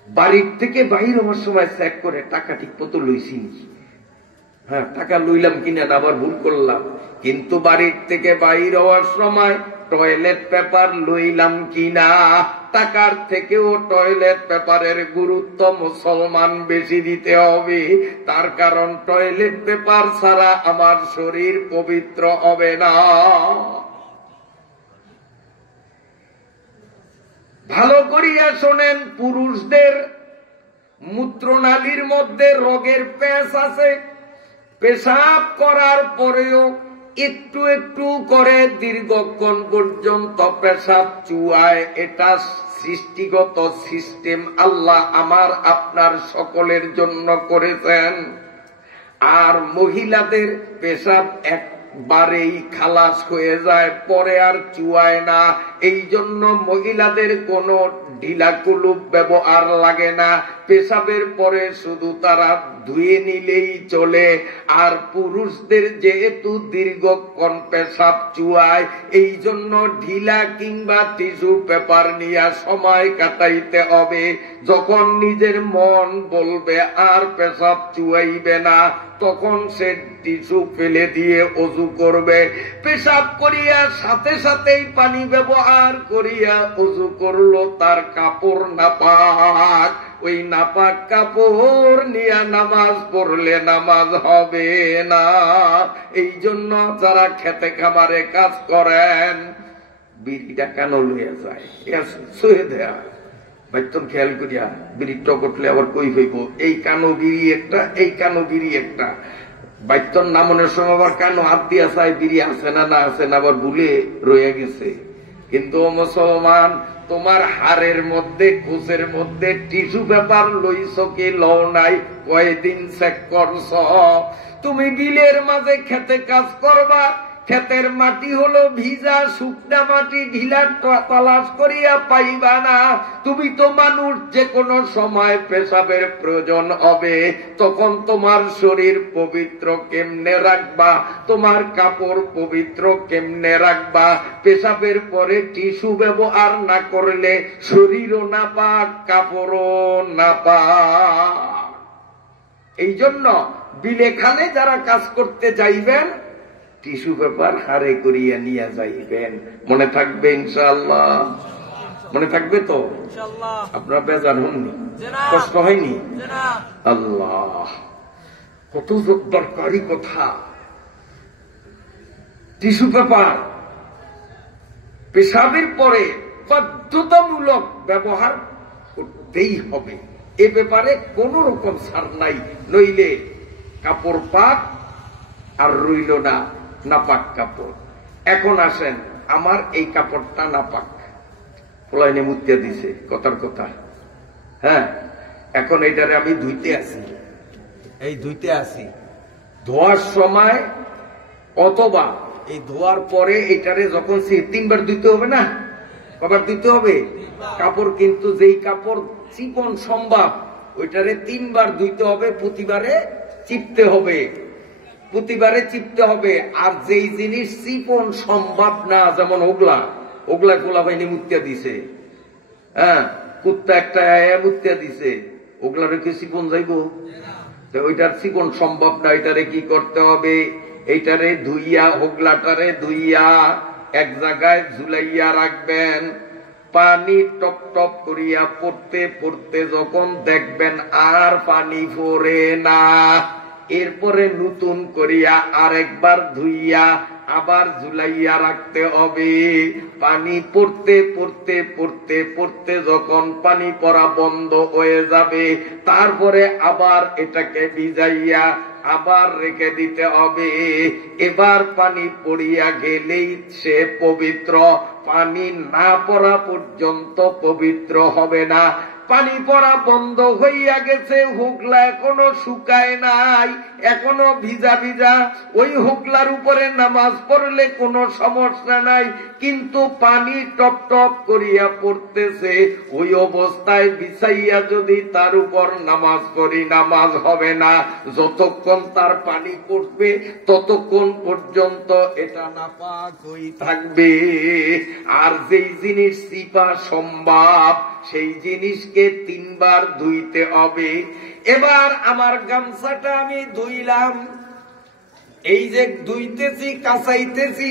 বাড়ির থেকে বাহির হওয়ার সময় চেক করে টাকা ঠিক মতো লইছি, হ্যাঁ টাকা লইলাম কিনা, আবার ভুল করলাম। কিন্তু বাড়ির থেকে বাহির হওয়ার সময় টয়লেট পেপার লইলাম কিনা, টাকার থেকেও টয়লেট পেপারের গুরুত্ব মুসলমান বেশি দিতে হবে। তার কারণ টয়লেট পেপার ছাড়া আমার শরীর পবিত্র হবে না। ভালো করিয়া শোনেন, পুরুষদের মূত্রনালীর মধ্যে রোগের পেশ আছে। পেশাব করার পরেও একটু একটু করে দীর্ঘক্ষণ পর্যন্ত পেশাব চুয়ায়। এটা সৃষ্টিগত সিস্টেম, আল্লাহ আমার আপনার সকলের জন্য করেছেন। আর মহিলাদের পেশাব একবারেই খালাস হয়ে যায়, পরে আর চুয়ায় না। এই জন্য মহিলাদের কোনো ঢিলাকুলুপ ব্যবহার লাগে না, পেশাবের পরে শুধু তারা ধুয়ে নিলেই চলে। আর পুরুষদের যেহেতু দীর্ঘক্ষণ পেশাব চুয়ায়, এই জন্য ঢিলা কিংবা টিস্যু পেপার নিয়ে সময় কাটাইতে হবে। যখন নিজের মন বলবে আর পেশাব চুয়াইবে না, তখন সে টিস্যু ফেলে দিয়ে ওযু করবে। পেশাব করিয়া সাথে সাথেই পানি ব্যবহার করিয়া ওযু করলো, তার কাপড় নাপাক। ওই নাপাক কাপড় নিয়ে নামাজ পড়লে নামাজ হবে না। এই জন্য যারা খেতে খামারে কাজ করেন, বিড়িটা কেন লইয়া যায়, ছুঁয়ে দেয়া বাইতন খেয়াল করিয়া বিড়ি টকটলে আবার কই হইব, এই কানো বিড়ি একটা, এই কানো বিড়ি একটা। বাইতন নামনের সময় আবার কানো হাত দিয়া চাই বিড়ি আছে না না আছে না, আবার ভুলে রয়ে গেছে। কিন্তু মুসলমান, তোমার হাড়ের মধ্যে কোষের মধ্যে টিস্যু পেপার লইছ কি লও নাই, কয়দিন চেক করছ? তুমি বিলের মাঝে খেতে কাজ করবা, ক্ষেতের মাটি হলো ভিজা শুকনা মাটি, ঢিলা তালাশ করিয়া পাইবা না। তুমি তো মানুষ, যে কোনো সময় পেশাবের প্রয়োজন হবে, তখন তোমার শরীর পবিত্র কেমনে রাখবা, তোমার কাপড় পবিত্র কেমনে রাখবা? পেশাবের পরে টিস্যু ব্যবহার না করলে শরীরও না পাক, কাপড়ও না পাক। এই জন্য বিলে খালে যারা কাজ করতে যাইবেন, টিস্যু পেপার হারে করিয়া নিয়ে যাইবেন। মনে থাকবে ইনশাআল্লাহ? মনে থাকবে তো? আপনারা বেজার হননি? কষ্ট হয়নি? আল্লাহ, কত দরকারি কথা। টিস্যু পেপার পেশাবের পরে বাধ্যতামূলক ব্যবহার করতেই হবে। এ ব্যাপারে কোন রকম ছাড় নাই, নইলে কাপড় পাক আর রইল না নাপাক কাপড়। এখন আসেন, আমার এই কাপড়টা নাপাক, পোলাইনে মুতিয়া দিছে, কথার কথা। হ্যাঁ, এখন এইটারে আমি ধুইতে আসি, এই ধুইতে আসি, ধোয়ার সময় অথবা এই ধোয়ার পরে এটারে যখন 3বার ধুইতে হবে না, কবার ধুইতে হবে? কাপড় কিন্তু যেই কাপড় চিকন সম্ভব ওইটারে 3বার ধুইতে হবে, প্রতিবারে চিপতে হবে, প্রতিবারে চিপতে হবে। আর যেই জিনিস চিপন সম্ভব না, যেমন ওগলা কোলা বাহিনী মুতিয়া দিছে, হ্যাঁ, কুত্তা একটা মুতিয়া দিছে, ওগলা রেখে চিপন যাইব? ওইটার চিপন সম্ভব না, এটারে কি করতে হবে? এইটারে ধুইয়া, ওগলাটারে ধুইয়া এক জায়গায় ঝুলাইয়া রাখবেন। পানি টপ টপ করিয়া পড়তে পড়তে যখন দেখবেন আর পানি পড়ে না, এরপরে নতুন করিয়া আরেকবার ধুইয়া আবার ঝুলাইয়া রাখতে হবে। পানি পড়তে পড়তে পড়তে পড়তে যখন পানি পড়া বন্ধ হয়ে যাবে, তারপরে আবার এটাকে ভিজাইয়া আবার রেখে দিতে হবে। এবার পানি পড়িয়া গেলেই সে পবিত্র, পানি না পড়া পর্যন্ত পবিত্র হবে না। পানি পড়া বন্ধ হইয়া গেছে, হুগলা এখনো শুকায় নাই, এখনো ভিজা ভিজা, ওই হুগলার উপরে নামাজ পড়লে কোনো সমস্যা নাই। কিন্তু পানি টপ টপ করিয়া পড়তেছে, ওই অবস্থায় বিছাইয়া যদি তার উপর নামাজ পড়ি, নামাজ হবে না। যতক্ষণ তার পানি পড়বে ততক্ষণ পর্যন্ত এটা নাপাক হয়ে থাকবে। আর যেই জিনিস চিপা সম্ভব সেই জিনিসকে 3 বার ধুইতে হবে। এবার আমার গামছাটা আমি ধুইলাম, এই যে ধুইতেছি কাঁচাইতেছি,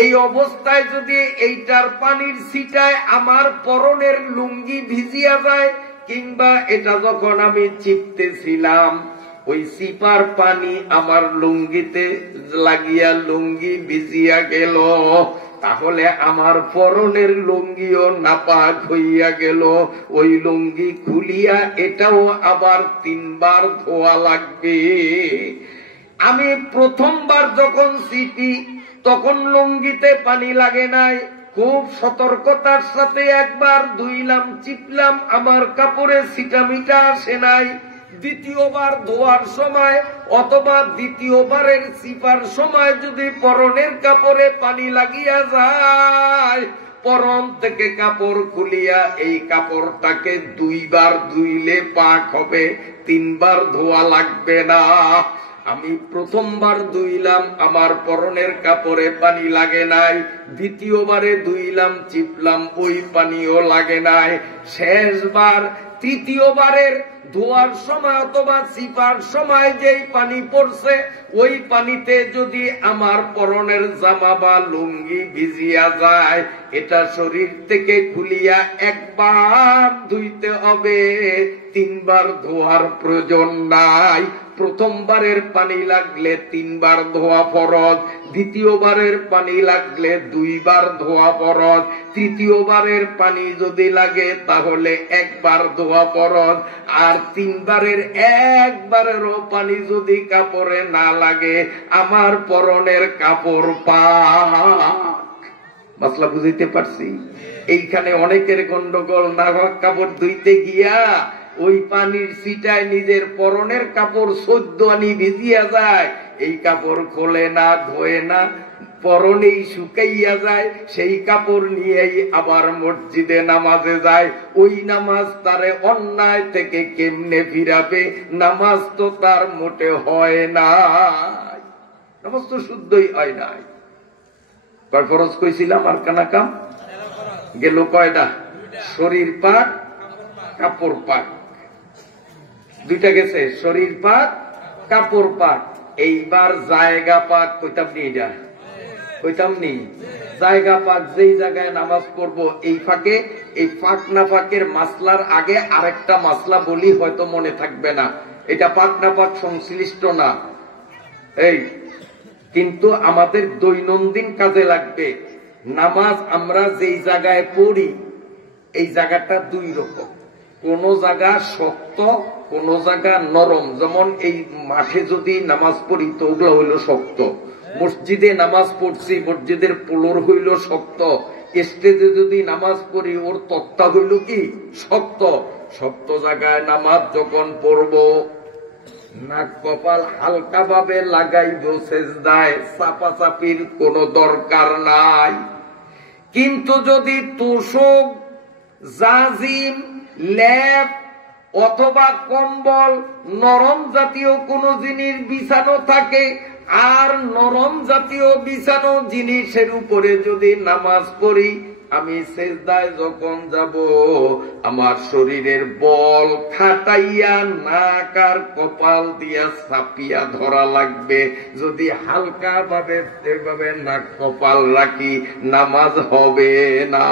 এই অবস্থায় যদি এইটার পানির ছিটায় আমার পরনের লুঙ্গি ভিজিয়া যায়, কিংবা এটা যখন আমি চিপতেছিলাম ওই সিপার পানি আমার লুঙ্গিতে লাগিয়া লুঙ্গি ভিজিয়া গেল, তাহলে আমার পরনের লুঙ্গিও নাপাক হইয়া গেল। ওই লুঙ্গি খুলিয়া এটাও আবার 3 বার ধোয়া লাগবে। আমি প্রথমবার যখন চিপি তখন লুঙ্গিতে পানি লাগে নাই, খুব সতর্কতার সাথে একবার ধুইলাম, চিপলাম, আমার কাপড়ে ছিটামিটা আসে নাই। দ্বিতীয়বার ধোয়ার সময় অথবা দ্বিতীয়বারের চিপার সময় যদি পরনের কাপড়ে পানি লাগিয়া যায়, পরন থেকে কাপড় খুলিয়া এই কাপড়টাকে 2 বার ধুইলে পাক হবে, 3 বার ধোয়া লাগবে না। আমি প্রথমবার ধুইলাম, আমার পরনের কাপড়ে পানি লাগে নাই, দ্বিতীয়বারে ধুইলাম চিপলাম, ওই পানিও লাগে নাই। শেষবার তৃতীয়বারের ধোয়ার সময় অথবা চিপার সময় যেই পানি পড়ছে, ওই পানিতে যদি আমার পরনের জামা বা লুঙ্গি ভিজিয়া যায়, এটা শরীর থেকে খুলিয়া 1 বার ধুইতে হবে, 3 বার ধোয়ার প্রয়োজন নাই। প্রথমবারের পানি লাগলে 3 বার ধোয়া ফরজ, দ্বিতীয়বারের পানি লাগলে 2 বার ধোয়া ফরজ, তৃতীয়বারের পানি যদি লাগে তাহলে 1 বার ধোয়া ফরজ, আর 3 বারের 1 বারেরও পানি যদি কাপড়ে না লাগে আমার পরনের কাপড় পাক। মাসলা বুঝাইতে পারছি? এইখানে অনেকের গন্ডগোল, নাপাক কাপড় ধুইতে গিয়া ওই পানির ছিটায় নিজের পরনের কাপড় 14 আনি ভিজিয়া যায়, এই কাপড় খোলে না, ধোয়ে না, পরনেই শুকাইয়া যায়, সেই কাপড় নিয়েই আবার মসজিদে নামাজে যায়। ওই নামাজ তারে অন্যায় থেকে কেমনে ফিরাবে? নামাজ তো তার মোটে হয় না, নামাজ তো শুদ্ধই হয় নাই। কয় ফরজ কইছিলাম? আর কানা কাম গেল কয়টা? শরীর পাক, কাপড় পাক, 2টা গেছে, শরীর পাক, কাপড় পাক। এইবার জায়গা পাক কইতাম নি? এটা কইতাম নি? জায়গা পাক, যেই জায়গায় নামাজ পড়বো, এই ফাঁকে, এই পাক না পাকের মাসলার আগে আরেকটা মাসলা বলি, হয়তো মনে থাকবে না, এটা পাক না পাক সংশ্লিষ্ট না, এই কিন্তু আমাদের দৈনন্দিন কাজে লাগবে। নামাজ আমরা যেই জায়গায় পড়ি, এই জায়গাটা 2 রকম, কোন জায়গা শক্ত, কোন জায়গা নরম। যেমন এই মাঠে যদি নামাজ পড়ি তো ওগুলো হইল শক্ত, মসজিদে নামাজ পড়ছি, মসজিদের ফ্লোর হইল শক্ত, স্টেজে যদি নামাজ পড়ি ওর তক্তা হইল কি শক্ত। শক্ত জায়গায় নামাজ যখন পড়বো, নাক কপাল হালকা ভাবে লাগাইব সেজদায়, চাপাচাপির কোনো দরকার নাই। কিন্তু যদি তোষক, জাজিম, লেপ অথবা কম্বল, নরম জাতীয় কোন জিনিস বিছানো থাকে, আর নরম জাতীয় বিছানো জিনিসের উপরে যদি নামাজ পড়ি, আমি সেজদায় যখন যাব আমার শরীরের বল খাটাইয়া নাক আর কপাল দিয়া চাপিয়া ধরা লাগবে। যদি হালকা ভাবে এভাবে নাক কপাল রাখি নামাজ হবে না।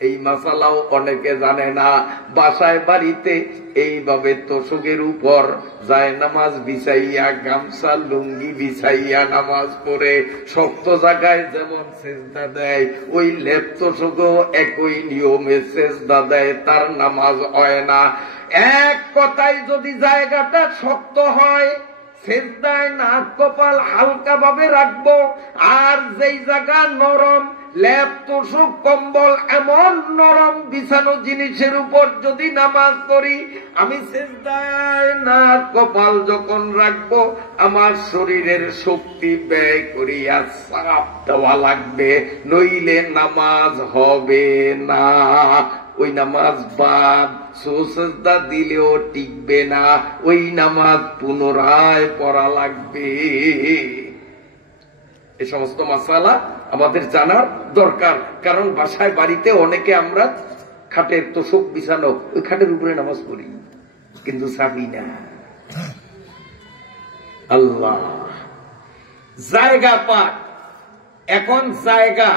এই মাসালাও অনেকে জানে না। বাসায় বাড়িতে এইভাবে তোষকের উপর যায় নামাজ বিছাইয়া, গামছা লুঙ্গি বিছাইয়া নামাজ পড়ে, শক্ত জায়গায় যেমন সেজদা দেয়, ওই লেপ তোষকও একই নিয়মে সেজদা দেয়, তার নামাজ হয় না। এক কথায় যদি জায়গাটা শক্ত হয়, সেজদায় নাক কপাল হালকা ভাবে রাখবো, আর যেই জায়গা নরম, লেপ তোষক কম্বল এমন নরম বিছানো জিনিসের উপর যদি নামাজ পড়ি, আমি সেজদায় নাক কপাল যখন রাখবো আমার শরীরের শক্তি ব্যয় করিয়া চাপ দেওয়া লাগবে, নইলে নামাজ হবে না। ওই নামাজ বাদ, সুজদা দিলেও টিকবে না, ওই নামাজ পুনরায় পড়া লাগবে। এই সমস্ত মাসালা আমাদের জানার দরকার। কারণ বাসায় বাড়িতে অনেকে আমরা খাটের তোষক বিছানো, ওই খাটের উপরে নামাজ পড়ি, কিন্তু চাবি না। আল্লাহ জায়গা পাক। এখন জায়গা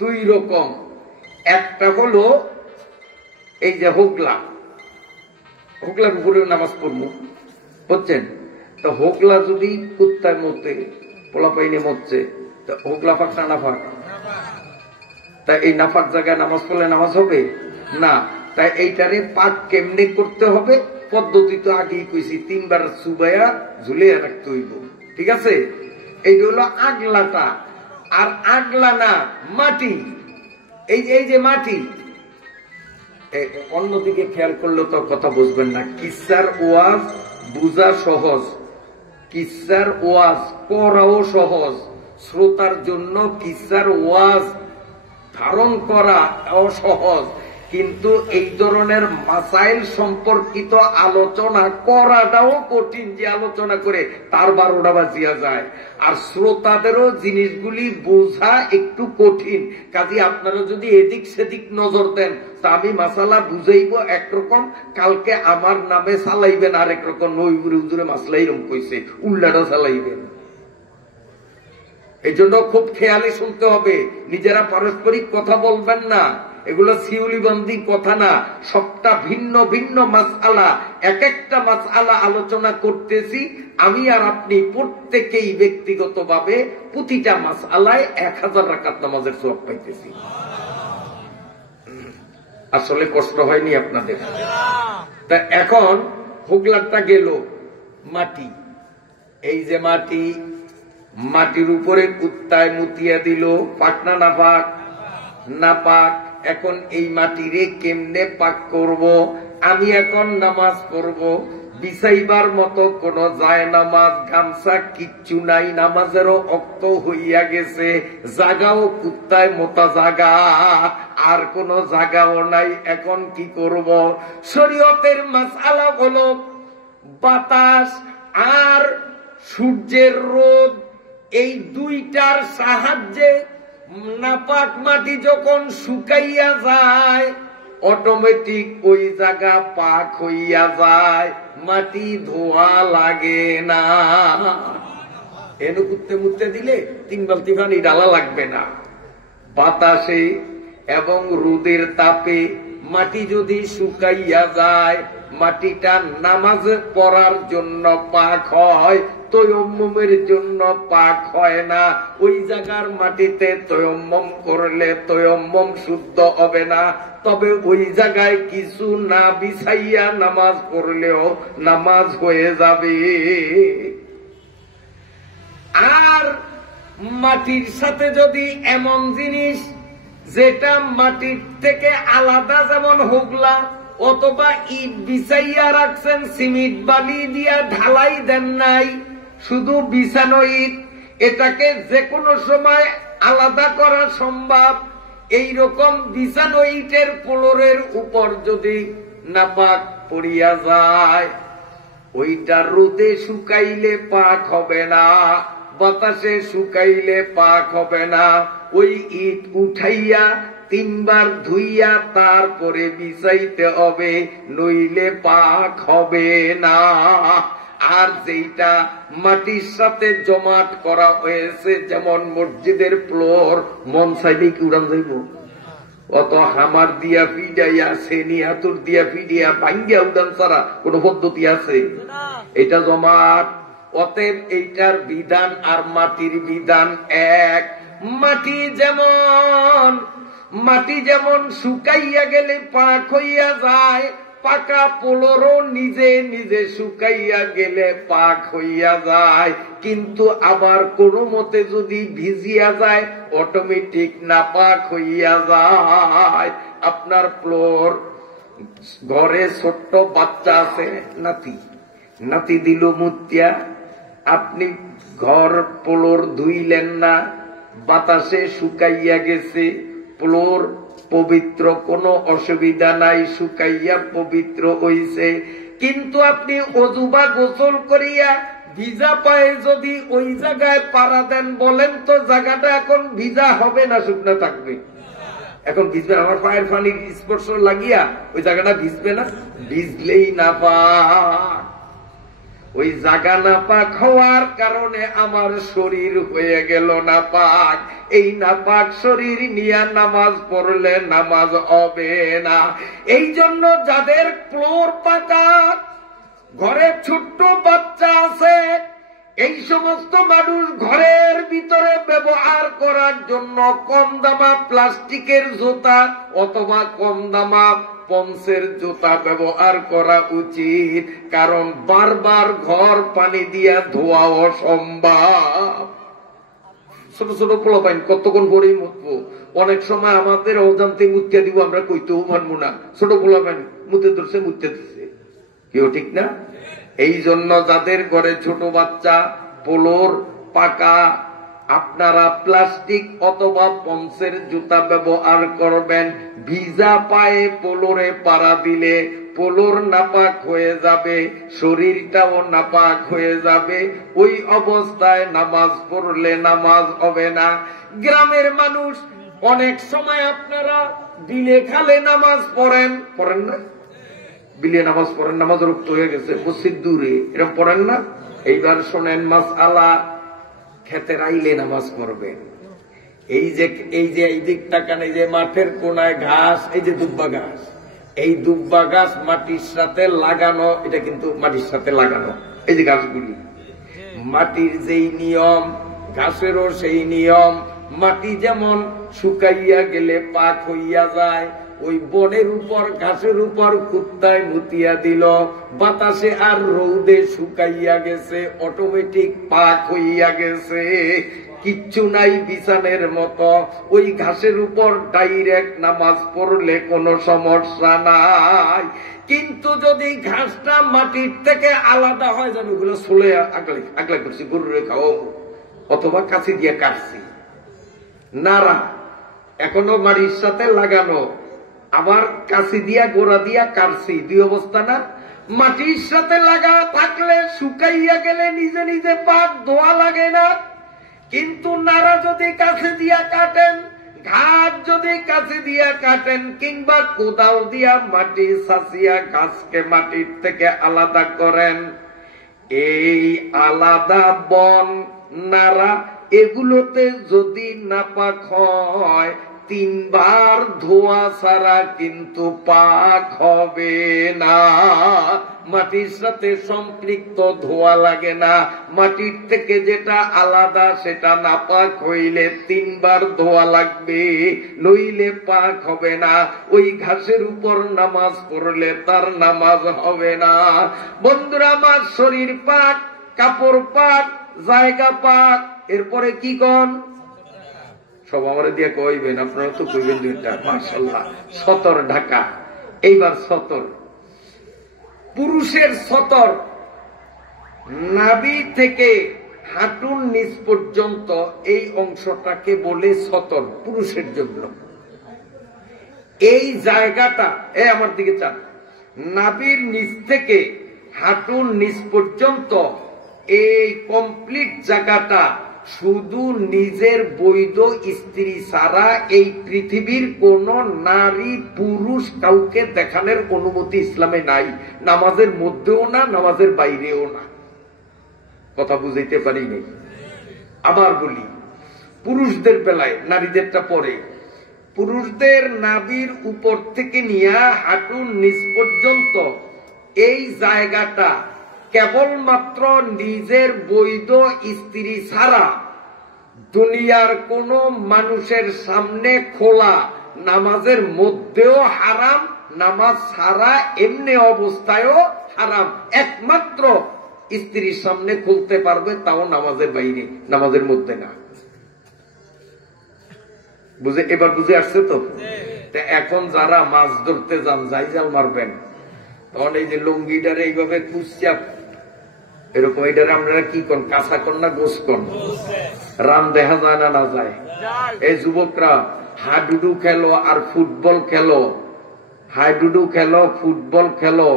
দুই রকম, একটা হলো এই যে হোগলা, হোগলার উপরে নামাজ পড়বো, বুঝছেন? তো হোগলা যদি কুত্তায় মরতে, পোলা পাইনে মরছে, তো হোগলা পাক না নাফাক? তাই এই নাফাক জায়গায় নামাজ পড়লে নামাজ হবে না। তাই এইটারে পাক কেমনে করতে হবে পদ্ধতি তো আগেই কইছি, 3 বার চুবাইয়া ঝুলিয়ে রাখতে হইব, ঠিক আছে? এইটা হলো আগলাটা। আর আগলা না মাটি, এই যে মাটি, অন্যদিকে খেয়াল করলে তো কথা বুঝবেন না। কিসার ওয়াজ বুঝা সহজ, কিসার ওয়াজ করাও সহজ, শ্রোতার জন্য কিসার ওয়াজ ধারণ করাও সহজ, কিন্তু এই ধরনের মাসাইল সম্পর্কিত আলোচনা করাটাও কঠিন। যে আলোচনা করে তার 12টা বাজিয়া যায়, আর শ্রোতাদেরও জিনিসগুলি বোঝা একটু কঠিন। কাজে আপনারা যদি এদিক সেদিক নজর দেন, তা আমি মাসালা বুঝাইব একরকম, কালকে আমার নামে চালাইবেন আরেক রকম। নইগুরি হুজুরে মাসলা এরকম কইছে, উল্টাটা চালাইবেন। এই জন্য খুব খেয়ালে শুনতে হবে, নিজেরা পারস্পরিক কথা বলবেন না, এগুলো সিউলিবন্দি কথা না, সবটা ভিন্ন ভিন্ন মাসআলা। এক একটা মাসআলা আলোচনা করতেছি আমি আর আপনি প্রত্যেকেই ব্যক্তিগতভাবে, প্রতিটা মাসআলায় 1000 রাকাত নামাজের সওয়াব পাইতেছি। আসলে কষ্ট হয়নি আপনাদের? তা এখন হোগলাটা গেল মাটি, এই যে মাটি, মাটির উপরে কুত্তায় মুতিয়া দিল, পাক না নাপাক? নাপাক। এখন এই মাটিরে কেমনে পাক করব? আমি এখন নামাজ পড়ব, বিছাইবার মতো কোন যায় নামাজ গামছা কিচ্ছু নাই, নামাজেরও অক্ত হইয়া গেছে, জাগাও কুত্তায় মোতা জাগা, আর কোন জাগাও নাই। এখন কি করব? শরীয়তের মাসআলা হলো বাতাস আর সূর্যের রোদ, এই দুইটার সাহায্যে নাপাক মাটি যখন শুকাইয়া যায়, অটোমেটিক ওই জায়গা পাক হইয়া যায়, মাটি ধোয়া লাগে না। এনু কুত্তে মুত্তে দিলে 3 বালতি পানি ডালা লাগবে না। বাতাসে এবং রোদের তাপে মাটি যদি শুকাইয়া যায়, মাটিটা নামাজ পড়ার জন্য পাক হয়, তয়ম্মুমের জন্য পাক হয় না। ওই জায়গার মাটিতে তয়ম্মুম করলে তয়ম্মুম শুদ্ধ হবে না, তবে ওই জায়গায় কিছু না বিছাইয়া নামাজ পড়লেও নামাজ হয়ে যাবে। আর মাটির সাথে যদি এমন জিনিস যেটা মাটির থেকে আলাদা, যেমন হোগলা, অথবা ইট বিছাইয়া রাখছেন, সিমেন্ট বালি দিয়া ঢালাই দেন নাই, শুধু বিছানো ইট, এটাকে যে কোনো সময় আলাদা করা সম্ভব। এইরকম বিছানো ইটের ফ্লোরের উপর যদি নাপাক পড়িয়া যায়, ওইটা রোদে শুকাইলে পাক হবে না, বাতাসে শুকাইলে পাক হবে না। ওই ইট উঠাইয়া 3 বার ধুইয়া তারপরে বিছাইতে হবে, নইলে পাক হবে না। আর যেটা মাটির সাথে জমাট করা হয়েছে, যেমন মসজিদের ফ্লোর, মন চাইলে কি উড়ান যাইব? অত হামার দিয়া ফিডাইয়া, সেনি হাতুর দিয়া ফিডিয়া ভাঙ্গিয়া উড়ান ছাড়া কোন পদ্ধতি আছে? এটা জমাট। অতএব এইটার বিধান আর মাটির বিধান এক। মাটি যেমন শুকাইয়া গেলে পাক হইয়া যায়, পাকা পোলরও নিজে নিজে শুকাইয়া গেলে পাক হইয়া যায়। কিন্তু আবার কোনো মতে যদি ভিজিয়া যায়, অটোমেটিক নাপাক হইয়া যায়। আপনার ফ্লোর, ঘরে ছোট্ট বাচ্চা আছে, নাতি দিল মুতিয়া, আপনি ঘর ফ্লোর ধুইলেন না, বাতাসে শুকাইয়া গেছে, ফ্লোর পবিত্র, কোনো অসুবিধা নাই, শুকাইয়া পবিত্র হইছে। কিন্তু আপনি অজু বা গোসল করিয়া ভিজা পায়ে যদি ওই জায়গায় পাড়া দেন, বলেন তো জায়গাটা এখন ভিজা হবে না শুকনো থাকবে? এখন ভিজবে। আমার পায়ের পানির স্পর্শ লাগিয়া ওই জায়গাটা ভিজবে না? ভিজলেই নাপাক। ওই জায়গা নাপাক হওয়ার কারণে আমার শরীর হয়ে গেল নাপাক। এই নাপাক শরীর নিয়ে নামাজ পড়লে নামাজ হবে না। এই জন্য যাদের ফ্লোর পাতা, ঘরে ছোট্ট বাচ্চা আছে, এই সমস্ত মানুষ ঘরের ভিতরে ব্যবহার করার জন্য কম দামা প্লাস্টিকের জুতা অথবা কম দামা পঞ্চের জুতা ব্যবহার করা উচিত। কারণ বারবার ঘর পানি দিয়া ধোয়া অসম্ভব। ছোট ছোট পোলাপাইন কতক্ষণ পরেই মুতবো। অনেক সময় আমাদের অজান্তে মুতিয়া দিব, আমরা কইতেও মানবো না। ছোট পোলাপাইন মুতে ধরছে, মুতে দিচ্ছে, কেউ ঠিক না? এই জন্য যাদের ঘরে ছোট বাচ্চা, পোলোর পাকা, আপনারা প্লাস্টিক অথবা পঞ্চের জুতা ব্যবহার করবেন। ভিজা পায়ে পোলোরে পাড়া দিলে পোলোর নাপাক হয়ে যাবে, শরীরটাও নাপাক হয়ে যাবে। ওই অবস্থায় নামাজ পড়লে নামাজ হবে না। গ্রামের মানুষ অনেক সময় আপনারা বিলে খালে নামাজ পড়েন না? বিলে নামাজ পড়েন, নামাজ রক্ত হয়ে গেছে, মসজিদ দূরে, এরকম পড়েন না? এইবার শোনেন মাসআলা, খেতের আইলে নামাজ পড়বেন। এই যে এই দিক তাকান, এই যে মাঠের কোনায় ঘাস, এই যে দুব্বা ঘাস, এই দুব্বা ঘাস মাটির সাথে লাগানো, এটা কিন্তু মাটির সাথে লাগানো। এই যে ঘাসগুলি, মাটির যেই নিয়ম, ঘাসেরও সেই নিয়ম। মাটি যেমন শুকাইয়া গেলে পাক হইয়া যায়, ওই বনের উপর ঘাসের উপর কুত্তায় মুতিয়া দিল, বাতাসে আর রৌদে শুকাইয়া গেছে, অটোমেটিক পাক হইয়া গেছে, কিচ্ছু নাই বিছানের মতো। ওই ঘাসের উপর ডাইরেক্ট নামাজ পড়লে কোনো সমস্যা নাই। কিন্তু যদি ঘাসটা মাটির থেকে আলাদা হয়, যেন ওগুলো সোলে আগলা করছি, গরুরে খাও অথবা কাছে দিয়ে কাটছি, নাড়া এখনো মাটির সাথে লাগানো, আবার কাছি দিয়া গোড়া দিয়া কাটছি, দুই অবস্থা না? মাটির সাথে লাগা থাকলে শুকাইয়া গেলে নিজে নিজে পাক, ধোয়া লাগে না। কিন্তু নাড়া যদি কাছে দিয়া কাটেন, ঘাস যদি কাছে দিয়া কাটেন, কিংবা কোদাল দিয়া মাটি সাঁচিয়া ঘাসকে মাটির থেকে আলাদা করেন, এই আলাদা বন নাড়া এগুলোতে যদি নাপাক হয়, 3 বার ধোয়া ছাড়া কিন্তু পাক হবে না। মাটির সাথে সম্পৃক্ত ধোয়া লাগে না, মাটির থেকে যেটা আলাদা সেটা নাপাক হইলে 3 বার ধোয়া লাগবে, নইলে পাক হবে না। ওই ঘাসের উপর নামাজ পড়লে তার নামাজ হবে না। বন্ধুরা আমার, শরীর পাক, কাপড় পাক, জায়গা পাক, এরপরে কি কন? সব আমার দিয়ে কইবেন, আপনারা তো কইবেন দুইটা, মাশাআল্লাহ। সতর ঢাকা। এইবার সতর, পুরুষের সতর নাভি থেকে হাঁটুর নিচ পর্যন্ত, এই অংশটাকে বলে সতর পুরুষের জন্য। এই জায়গাটা, আমার দিকে চান, নাভির নিচ থেকে হাঁটুর নিচ পর্যন্ত এই কমপ্লিট জায়গাটা শুধু নিজের বৈধ স্ত্রী ছাড়া এই পৃথিবীর কোন নারী পুরুষ কাউকে দেখানোর অনুমতি ইসলামে নাই। নামাজের মধ্যেও না, নামাজের বাইরেও না। কথা বুঝাইতে পারিনি? আবার বলি, পুরুষদের বেলায়, নারীদেরটা পরে, পুরুষদের নাভির উপর থেকে নিয়ে হাঁটুর নিচ পর্যন্ত এই জায়গাটা কেবলমাত্র নিজের বৈধ স্ত্রী ছাড়া দুনিয়ার কোন মানুষের সামনে খোলা, নামাজের মধ্যেও হারাম, নামাজ ছাড়া এমনি অবস্থায়ও হারাম। একমাত্র স্ত্রীর সামনে খুলতে পারবে, তাও নামাজের বাইরে, নামাজের মধ্যে না। বুঝে, এবার বুঝে আসছে তো? এখন যারা মাছ ধরতে যান, যাই জাল মারবেন, তখন এই যে লুঙ্গিটারে এইভাবে কুচাপ এরকম, এটারে আপনারা কি করেন? কাঁচা কন না গোস কন? রান দেখা যায় না? না যায়। এই যুবকরা হাডুডু খেলো আর ফুটবল খেলো, হাডুডু খেলো, ফুটবল খেলো,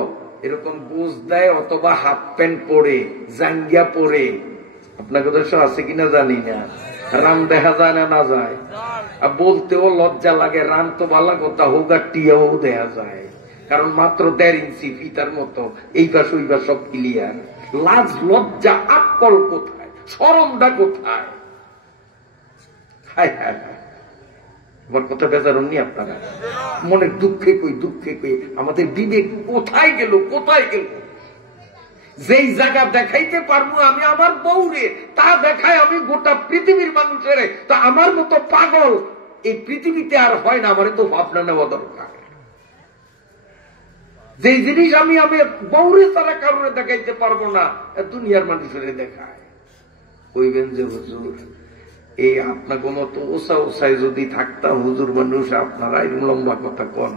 এরকম বুঝ দেয় অথবা হাফ প্যান্ট পরে জাঙ্গিয়া পরে, আপনাকে দেশ আছে কিনা জানি না, রান দেখা যায় না না যায়, আর বলতেও লজ্জা লাগে। রান তো ভালো কথা হোক, আর টিয়াও দেখা যায়, কারণ মাত্র 1.5 ইঞ্চি ফিতার মতো, এই পাশ ওই পাশ সব ক্লিয়ার। লাজ লজ্জা আকল কোথায়, শরমটা কোথায়? হায় হায় হায়, আমার কথা বেজারুননি আপনারা? মনে দুঃখে কই, দুঃখে কই আমাদের বিবেক কোথায় গেল, কোথায় গেল? যেই জায়গা দেখাইতে পারবো আমি আমার বউরে, তা দেখায় আমি গোটা পৃথিবীর মানুষের, তা আমার মতো পাগল এই পৃথিবীতে আর হয় না। আমার তো ভাবনা নেওয়া দরকার। যে জিনিস আমি বউরে তারা কারণে দেখাইতে পারবো না, দুনিয়ার মানুষের দেখায়। কইবেন যে হুজুর এই আপনাকে মতো ওসা ওসায় যদি থাকতাম হুজুর মানুষ, আপনারা এরকম লম্বা কথা কন,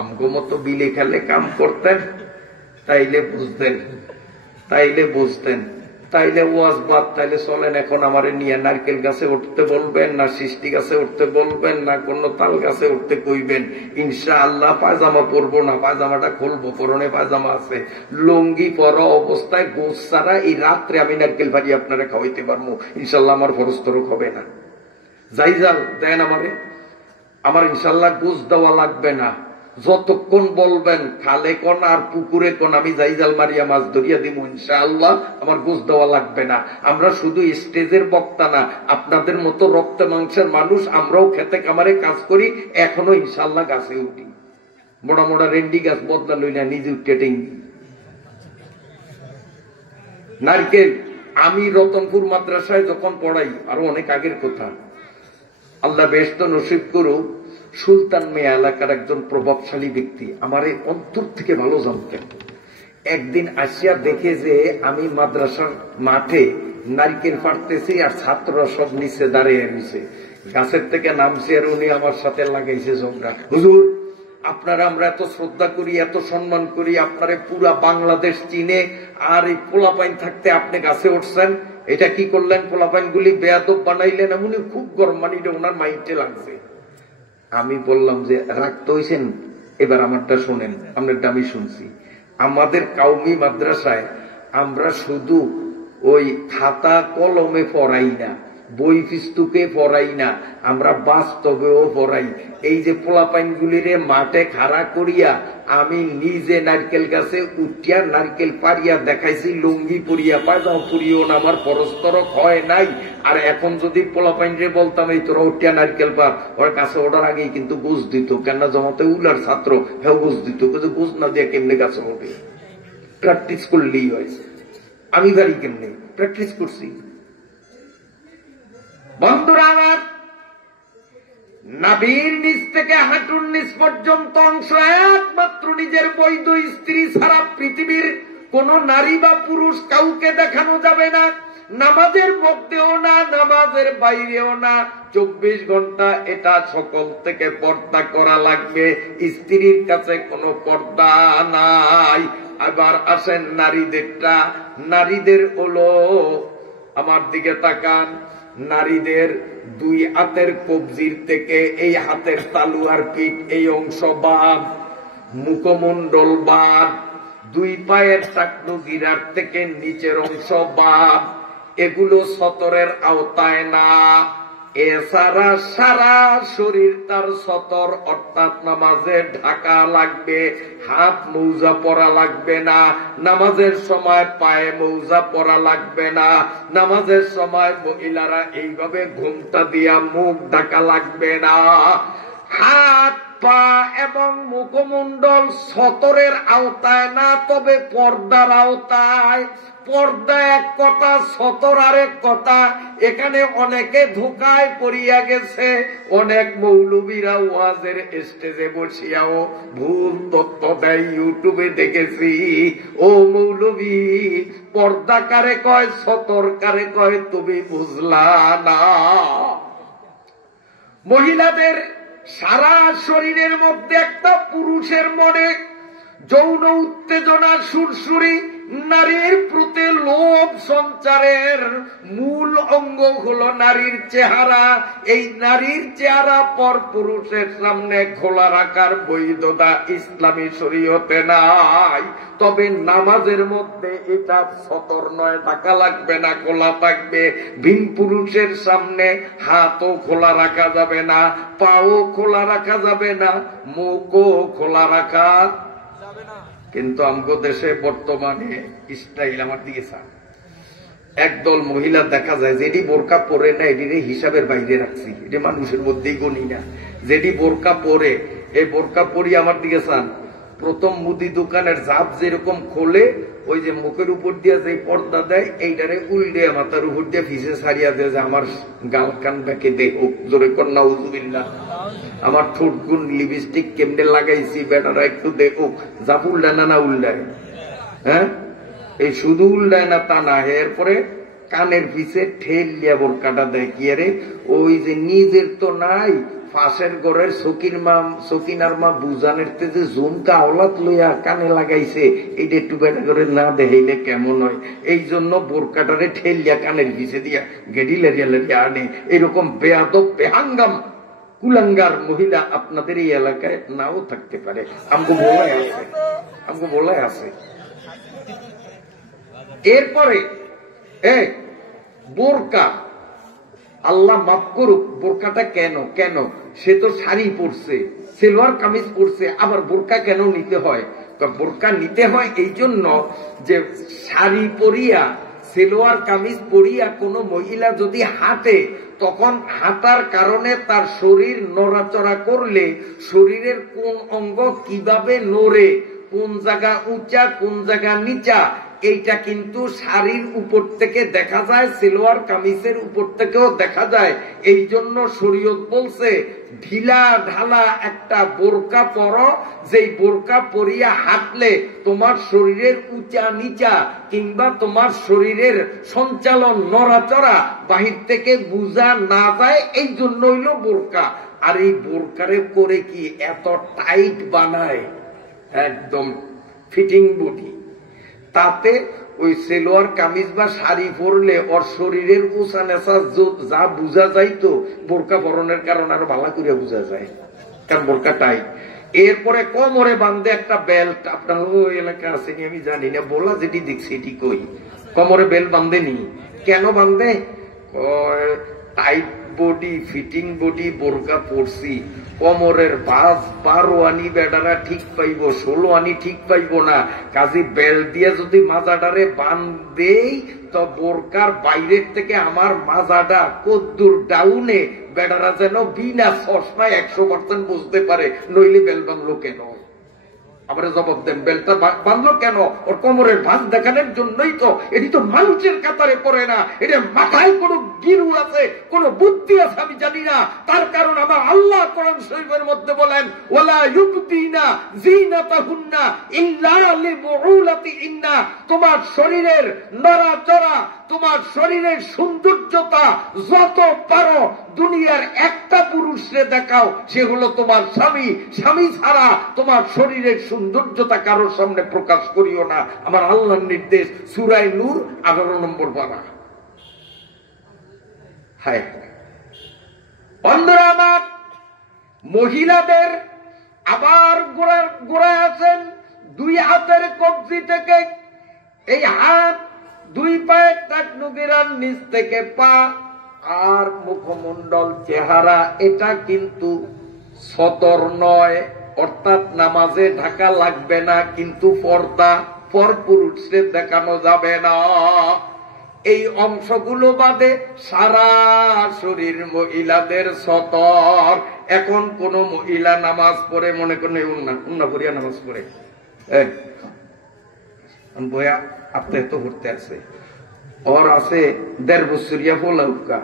আমগো মতো বিলে খেলে কাম করতেন, তাইলে বুঝতেন, তাইলে বুঝতেন, তাইলে ওয়াজ বাদ, তাইলে চলেন। এখন আমারে নিয়ে নারকেল গাছে উঠতে বলবেন, না সৃষ্টি গাছে উঠতে বলবেন, না কোন তাল গাছে উঠতে কইবেন। ইনশাআল্লাহ পায়জামা পরবো না, পায়জামাটা খুলবো, পরনে পায়জামা আছে, লুঙ্গি পরা অবস্থায় গোস ছাড়া এই রাত্রে আমি নারকেল ভারি আপনারা খাওয়াইতে পারবো। ইনশাল্লাহ আমার ফরস্তরক হবে না। জাইজাল দেন আমারে, আমার ইনশাল্লাহ গোস দেওয়া লাগবে না। যতক্ষণ বলবেন খালে কোন আর পুকুরে কোন, আমি জাইজাল মারিয়া মাছ ধরিয়া দিব ইনশাআল্লাহ, আমার গোস দেওয়া লাগবে না। আমরা শুধু স্টেজের বক্তা না, আপনাদের মতো রক্ত মাংসের মানুষ, আমরাও খেতে কামারে কাজ করি, এখনো ইনশাআল্লাহ গাছে উঠি। মোড়া মোড়া রেন্ডি গাছ বদলা লই না, নিজে উঠে টেঙ্গি নারকেল। আমি রতনপুর মাদ্রাসায় যখন পড়াই, আরো অনেক আগের কথা, আল্লাহ বেহেশত নসিব করুক, সুলতান মিয়া এলাকার একজন প্রভাবশালী ব্যক্তি আমার এই অন্তর থেকে ভালো জানতেন। একদিন আসিয়া দেখে যে আমি মাদ্রাসার মাঠে নারকেল পাড়তেছি, আর ছাত্ররা সব নিচে দাঁড়িয়ে রয়েছে, গাছের থেকে নামছে, আর উনি আমার সাথে লাগাইছে ঝগড়া। হুজুর আপনারা আমরা এত শ্রদ্ধা করি, এত সম্মান করি, আপনারে পুরা বাংলাদেশ চিনে, আর এই পোলাপাইন থাকতে আপনি গাছে উঠছেন, এটা কি করলেন? পোলাপাইন গুলি বেয়াদব বানাইলেন। উনি খুব গরম, মানে ওনার মাইন্ডে লাগছে। আমি বললাম যে রাখতে হয়েছেন, এবার আমারটা শোনেন। আপনারটা আমি শুনছি। আমাদের কাউমি মাদ্রাসায় আমরা শুধু ওই খাতা কলমে পড়াই না, বই পুস্তকে পড়াই না, আমরা বাস্তবেও পড়াই। এই যে পোলাপাইন গুলিরে মাঠে খাড়া করিয়া আমি নিজে নারকেল গাছে উঠিয়া নারকেল পারিয়া দেখাইছি, লুঙ্গি পরিয়া, পায়জামা পরিও না, আমার পরস্তরক হয় নাই। আর এখন যদি পোলাপাইন রে বলতাম এই তোরা উঠিয়া নারকেল পার, ওর কাছে ওঠার আগেই কিন্তু বুঝ দিত, কেন জমাতে উলার ছাত্র, হ্যাঁ বুঝ দিত, কিন্তু বুঝ না দিয়ে কেমনে গাছে ওঠে, প্র্যাকটিস করলেই হয়েছে। আমি বাড়ি কেমনে প্র্যাকটিস করছি। বন্ধুরা আমার, নাভির নিচ থেকে হাঁটুর নিচ পর্যন্ত অংশ একমাত্র নিজের বৈধ স্ত্রী ছাড়া পৃথিবীর কোন নারী বা পুরুষ কাউকে দেখানো যাবে না। নামাজের মধ্যেও না, নামাজের বাইরেও না, 24 ঘন্টা এটা সকল থেকে পর্দা করা লাগবে। স্ত্রীর কাছে কোনো পর্দা নাই। আবার আসেন নারীদেরটা। নারীদের হলো, আমার দিকে তাকান, নারীদের 2 হাতের কবজির থেকে এই হাতের তালুয়ার পিঠ এই অংশ বাদ, মুখমণ্ডল বাদ, 2 পায়ের টাকনু গিরার থেকে নিচের অংশ বাদ, এগুলো সতরের আওতায় না। এছাড়া সারা শরীর তার সতর, অর্থাৎ নামাজে ঢাকা লাগবে। হাত মৌজা পরা লাগবে না, নামাজের সময় পায়ে মৌজা পরা লাগবে না, নামাজের সময় মহিলারা এইভাবে ঘুমটা দিয়া মুখ ঢাকা লাগবে না। হাত পা এবং মুখমণ্ডল সতরের আওতায় না, তবে পর্দার আওতায়। পর্দা এক কথা, সতর আরেক কথা। এখানে অনেকে ধোকায় পড়িয়া গেছে। অনেক মৌলবীরা ওয়াজের স্টেজে বসিয়াও ভুল তথ্য দেয়, ইউটিউবে দেখেছি। ও মৌলবী, পর্দা কারে কয়, সতর কারে কয়, তুমি বুঝলা না। মহিলাদের সারা শরীরের মধ্যে একটা পুরুষের মনে যৌন উত্তেজনা সুরসুরি নারীর প্রতি লোভ সঞ্চারের মূল অঙ্গ হলো নারীর চেহারা। এই নারীর চেহারা পর পুরুষের সামনে খোলা রাখার বৈধতা ইসলামী শরীয়তে নাই। তবে নামাজের মধ্যে এটা সতর নয়, টাকা লাগবে না, খোলা থাকবে। ভিন পুরুষের সামনে হাতও খোলা রাখা যাবে না, পাও খোলা রাখা যাবে না, মুখও খোলা রাখা। কিন্তু আমগো দেশে বর্তমানে স্টাইল আমার দিকে একদল মহিলা দেখা যায় যেটি বোরকা পরে না, এটি হিসাবের বাইরে রাখছি, এটি মানুষের মধ্যেই গণি না। যেটি বোরকা পরে, এই বোরকা পরি আমার দিকে চান, প্রথম মুদি দোকানের জাপ যেরকম খোলে, ওই যে মুখের উপর দিয়ে যে পর্দা দেয়, এইটারে উল্টে মাথার উপর দিয়ে ফিসে ছাড়িয়া দেয় যে আমার গাল কান ব্যাকে দেহ জোরে কন্যা উজুবিল্লাহ, আমার ঠোঁট গুণ লিপস্টিক কেমনে লাগাইছি বেটারা একটু দেখুক। জাপ উল্টায় না, না উল্টায়? হ্যাঁ, এই শুধু উল্টায় না তা না, এরপরে কানের পিছে ঠেল লিয়া বোরকাটা দেয়। কি আরে ওই যে নিজের তো নাই, পাশের ঘরের সকিনার মা বুঝানের যে ঝুমকা আওলাত লইয়া কানে লাগাইছে, এইটা একটু বেটা করে না দেখাইলে কেমন হয়। এই জন্য বোরকাটারে ঠেলিয়া কানের পিছে দিয়া গেডি লেরিয়া লেরিয়া আনে। এরকম বেয়াদব বেহাঙ্গাম কুলাঙ্গার মহিলা আপনাদের এই এলাকায় নাও থাকতে পারে, আমগো বলাই আছে, আমগো বলাই আছে। এরপরে বোরকা, আল্লাহ মাফ করুক, বোরকাটা কেন কেন সে তো শাড়ি পরছে, সেলোয়ার কামিজ পরছে, আবার বোরকা কেন নিতে হয়? তো বোরকা নিতে হয় এই জন্য যে শাড়ি পরিয়া সেলোয়ার কামিজ পরিয়া কোনো মহিলা যদি হাঁটে, তখন হাঁটার কারণে তার শরীর নড়াচড়া করলে শরীরের কোন অঙ্গ কিভাবে নড়ে, কোন জায়গা উঁচা কোন জায়গা নিচা, এইটা কিন্তু শাড়ির উপর থেকে দেখা যায়, সেলোয়ার কামিজের উপর থেকেও দেখা যায়। এই জন্য শরীয়ত বলছে ঢিলা ঢালা একটা বোরকা পরো, যেই বোরকা পরিয়া হাঁটলে তোমার শরীরের উঁচা নিচা কিংবা তোমার শরীরের সঞ্চালন নড়াচড়া বাহির থেকে বুঝা না যায়, এই জন্য হইল বোরকা। আর এই বোরকারে করে কি এত টাইট বানায়, একদম ফিটিং বডি, তাতে ওই সেলোয়ার কামিজ বা শাড়ি পরলে ওর শরীরের উঁচা নেচা যা বুঝা যায়, তো বোরকা পরনের কারণে আরো ভালো করে বুঝা যায়, কারণ বোরকা টাইট। এরপরে কোমরে বান্ধে একটা বেল্ট, আপনার ওই এলাকা আসেনি আমি জানি না, বলা যেটি দেখছি এটি কই, কোমরে বেল্ট বান্ধেনি। কেন বান্ধে? টাইট বডি, ফিটিং বডি বোরকা পরছি, কোমরের 12 আনি বেডারা ঠিক পাইব, 16 আনি ঠিক পাইব না, কাজী বেল্ট দিয়ে যদি মাজাটারে বান্ধেই তো বোরকার বাইরের থেকে আমার মাজাটা কদ্দুর ডাউনে বেডারা যেন বিনা চশমায় 100% বুঝতে পারে, নইলে বেল্ট বাঁধলো কেন? আবার জবাব দেন, বেলটা বাঁধলো কেন? ওর কোমরের ভাঁজ দেখানোর জন্যই তো। এটি তো মানুষের কাতারে পড়ে না, এটা মাথায় কোন গিরু আছে, কোন বুদ্ধি আছে আমি জানি না। তার কারণ আমার আল্লাহ কোরআন শরীফের মধ্যে বলেন, ওয়ালা ইউবদিনা যিনাতাহুন্না ইল্লা লিবুউলাতিহিন্না, তোমার শরীরের নড়াচড়া, তোমার শরীরের সৌন্দর্যতা যত পারো দুনিয়ার একটা পুরুষরে দেখাও, সে হলো তোমার স্বামী। স্বামী ছাড়া তোমার শরীরের সৌন্দর্যতা কারোর সামনে প্রকাশ করিও না, আমার আল্লাহর নির্দেশ, সূরা নূর 18 নম্বর পারা। হায় বন্ধুরা আমার, মহিলাদের আবার গোড়ায় আছেন 2 হাতের কবজি থেকে, এই হাত 2 পায়ের টাকনুগিরার নিচ থেকে পা আর মুখমণ্ডল চেহারা, এটা কিন্তু সতর নয়, অর্থাৎ নামাজে ঢাকা লাগবে না, কিন্তু পর্দা পর পুরুষদের দেখানো যাবে না। এই অংশগুলো বাদে সারা শরীর মহিলাদের সতর। এখন কোন মহিলা নামাজ পড়ে, মনে করেন উন্না ভরিয়া নামাজ পড়ে, বইয়া আপনি তো ঘুরতে আছে, ওর আছে 1.5 বছরিয়া ফোলা উকা,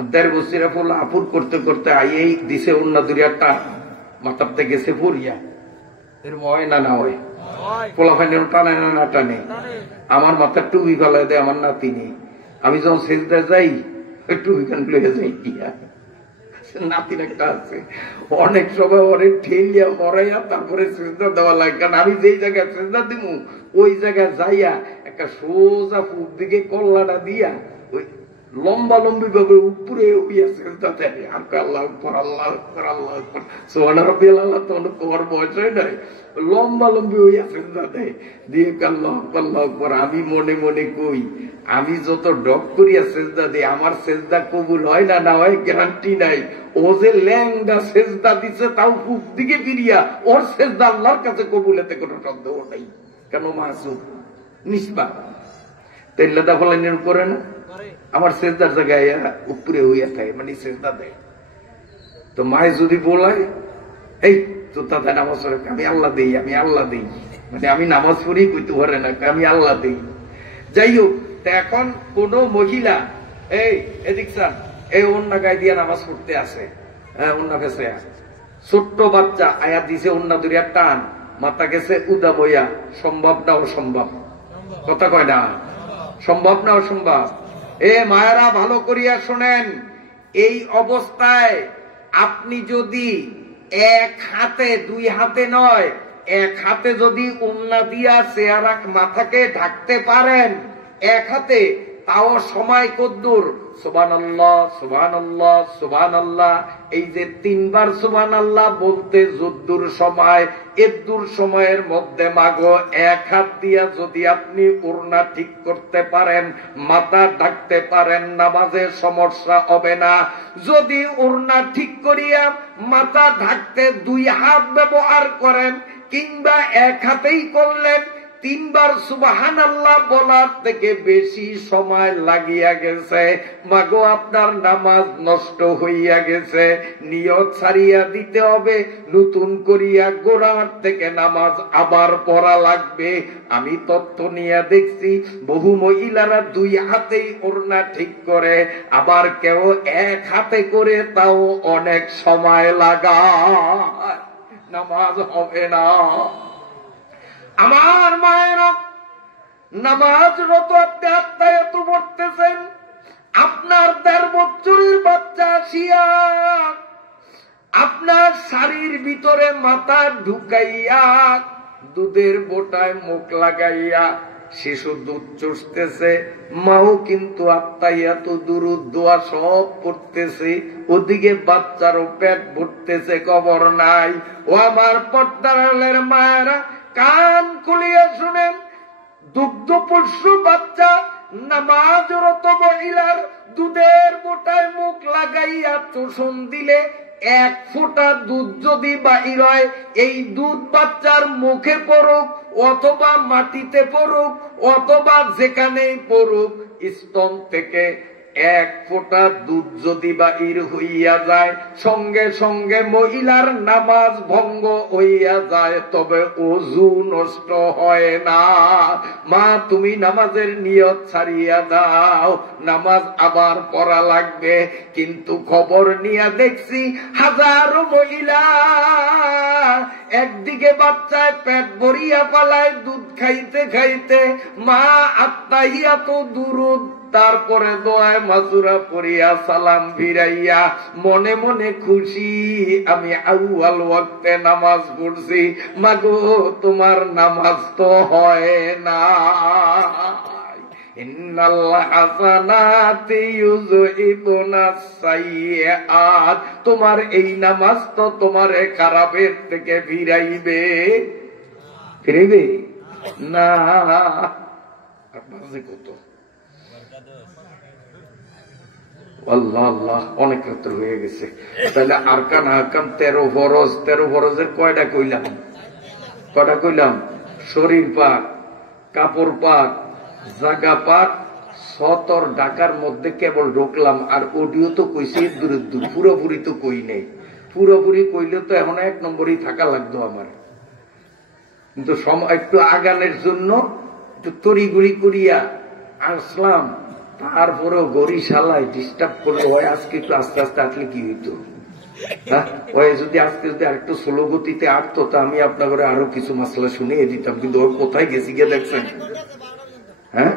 1.5 বছরিয়া ফোলা আপুর করতে করতে আইয়েই দিছে উন্না দুরিয়াটা মাথাতে গেছে ফুরিয়া, এর হয় না না হয়, পোলা ফাইনের টানে না না টানে। আমার মাথার টুপি ফেলায় দেয় আমার নাতিনি, আমি যখন সেজদা যাই ওই টুপি খান লইয়া যাই, নাতিন একটা আছে, অনেক সময় অনেক ঠেলিয়া মরাইয়া তারপরে সেজদা দেওয়া লাগে, কারণ আমি যেই জায়গায় সেজদা দিব ওই জায়গায় যাইয়া একটা সোজা পূব দিকে কল্লাটা দিয়া ওই লম্বা লম্বি ভাবে উপরে উইয়া সেজদা দেয়। আর আল্লাহ আকবার, আল্লাহ আকবার, আল্লাহ আকবার, সুবহান রাব্বিয়াল আলা। তখন তোমার বয়স হয় নাই, লম্বা লম্বি হইয়া সেজদা দেয়, দিয়ে আল্লাহ আকবার, আল্লাহ আকবার। আমি মনে মনে কই, আমি যত ডক করিয়া সেজদা দিই, আমার সেজদা কবুল হয় না, না হয় গ্যারান্টি নাই। ও যে ল্যাংডা সেজদা দিচ্ছে, তাও পূব দিকে ফিরিয়া, ওর সেজদা আল্লাহর কাছে কবুল, এতে কোনো সন্দেহ নাই। কেন? মাসুম, নিসবা। তেল্লাদা ফলাইনের করে না, আমার সেজদার জায়গায় উপরে হইয়া থাকে, মানে সেজদা দেয়। তো মায় যদি বলায়, এই তো তাদের নামাজ পড়ে, আমি আল্লাহ দেই, আমি আল্লাহ দেই, মানে আমি নামাজ পড়ি কইতে পারে না, আমি আল্লাহ দেই। যাই হোক, এখন কোন মহিলা এই এদিক স্যার এই অন্য গায়ে দিয়ে নামাজ পড়তে আসে, অন্য ফেসে ছোট্ট বাচ্চা আয়া দিছে, অন্য দরিয়া টান, মাথা গেছে উদা বইয়া, সম্ভব না অসম্ভব? কথা কয় না, সম্ভব না অসম্ভব? এ মায়েরা ভালো করিয়া শোনেন, এই অবস্থায় আপনি যদি এক হাতে, দুই হাতে নয়, এক হাতে যদি উন্না দিয়া চেহারা মাথাকে ঢাকতে পারেন, এক হাতে, তাও সময় কদ্দুর? সুবহানাল্লাহ, সুবহানাল্লাহ, সুবহানাল্লাহ, এই যে 3 বার সুবহানাল্লাহ বলতে যদ্দুর সময়, এদ্দুর সময়ের মধ্যে মাগো এক হাত দিয়া যদি আপনি ওড়না ঠিক করতে পারেন, মাথা ঢাকতে পারেন, নামাজে সমস্যা হবে না। যদি ওড়না ঠিক করিয়া মাথা ঢাকতে 2 হাত ব্যবহার করেন, কিংবা এক হাতেই করলেন, 3 বার সুবহানাল্লাহ বলার থেকে বেশি সময় লাগিয়া গেছে, মাগো আপনার নামাজ নষ্ট হইয়া গেছে, নিয়ত ছাড়িয়া দিতে হবে, নতুন করিয়া গোড়ার থেকে নামাজ আবার পড়া লাগবে। আমি তথ্য নিয়ে দেখছি, বহু মহিলারা 2 হাতেই ওড়না ঠিক করে, আবার কেউ এক হাতে করে, তাও অনেক সময় লাগায়, নামাজ হবে না। আমার মায়েরা, নামাজরত আপনি আত্মায়ত পড়তেছেন, আপনার 1.5 বছরের বাচ্চা আসিয়া আপনার শাড়ির ভিতরে মাথা ঢুকাইয়া, দুধের বোটায় মুখ লাগাইয়া শিশু দুধ চুষতেছে, মাও কিন্তু আত্মাইয়াত দুরুদ দোয়া সব পড়তেছে, ওদিকে বাচ্চারও পেট ভরতেছে, খবর নাই। ও আমার পর্দার আড়ালের মায়েরা, কান খুলিয়া শুনেন, দুগ্ধপুষ্য বাচ্চা, নামাজরত মহিলার দুধের বোটায় মুখ লাগাইয়া চোষণ দিলে 1 ফোঁটা দুধ যদি বাহির হয়, এই দুধ বাচ্চার মুখে পড়ুক, অথবা মাটিতে পড়ুক, অথবা যেখানেই পড়ুক, স্তন থেকে 1 ফোঁটা দুধ যদি বাহির হইয়া যায়, সঙ্গে সঙ্গে মহিলার নামাজ ভঙ্গ হইয়া যায়, তবে ওযু নষ্ট হয় না। মা, তুমি নামাজের নিয়ত ছাড়িয়া দাও, নামাজ আবার পড়া লাগবে। কিন্তু খবর নিয়ে দেখছি, হাজারো মহিলা একদিকে বাচ্চায় পেট ভরিয়া পালায় দুধ খাইতে খাইতে, মা আত্মাহিয়াত দুরুদ, তারপরে দোয়ায় মাসুরা পড়িয়া সালাম ফিরাইয়া মনে মনে খুশি, আমি আউয়াল ওয়াক্তে নামাজ পড়ছি। মাগো, তোমার নামাজ তো হয় না। ইন্নাল হাসানাতি ইউযহিবুনাস সাইয়্যাত, তোমার এই নামাজ তো তোমারে খারাপের থেকে ফিরাইবে না। কত আল্লাহ আল্লাহ, অনেক রাত্র হয়ে গেছে। তাহলে আরকান আহকাম 13 ফরজ, 13 ফরজের কয়টা কইলাম? কয়টা কইলাম? শরীর পাক, কাপড় পাক, জাগা পাক, সতর ঢাকার মধ্যে কেবল ঢুকলাম। আর অডিও তো কইছি দূর দূর, পুরোপুরি তো কই নেই। পুরোপুরি কইলে তো এখন 1 নম্বরই থাকা লাগতো আমার, কিন্তু সময় একটু আগানের জন্য একটু তড়িঘড়ি করিয়া আসলাম। তারপরেও গড়ি শালায় ডিস্টার্ব করলে হয়, আজকে একটু আস্তে আস্তে আসলে কি হইতো? ওই যদি আজকে যদি আরেকটু স্লো গতিতে আসতো, তা আমি আপনার আরো কিছু মাসলা শুনিয়ে দিতাম। কিন্তু ওই কোথায় গেছি গিয়ে দেখছেন? হ্যাঁ,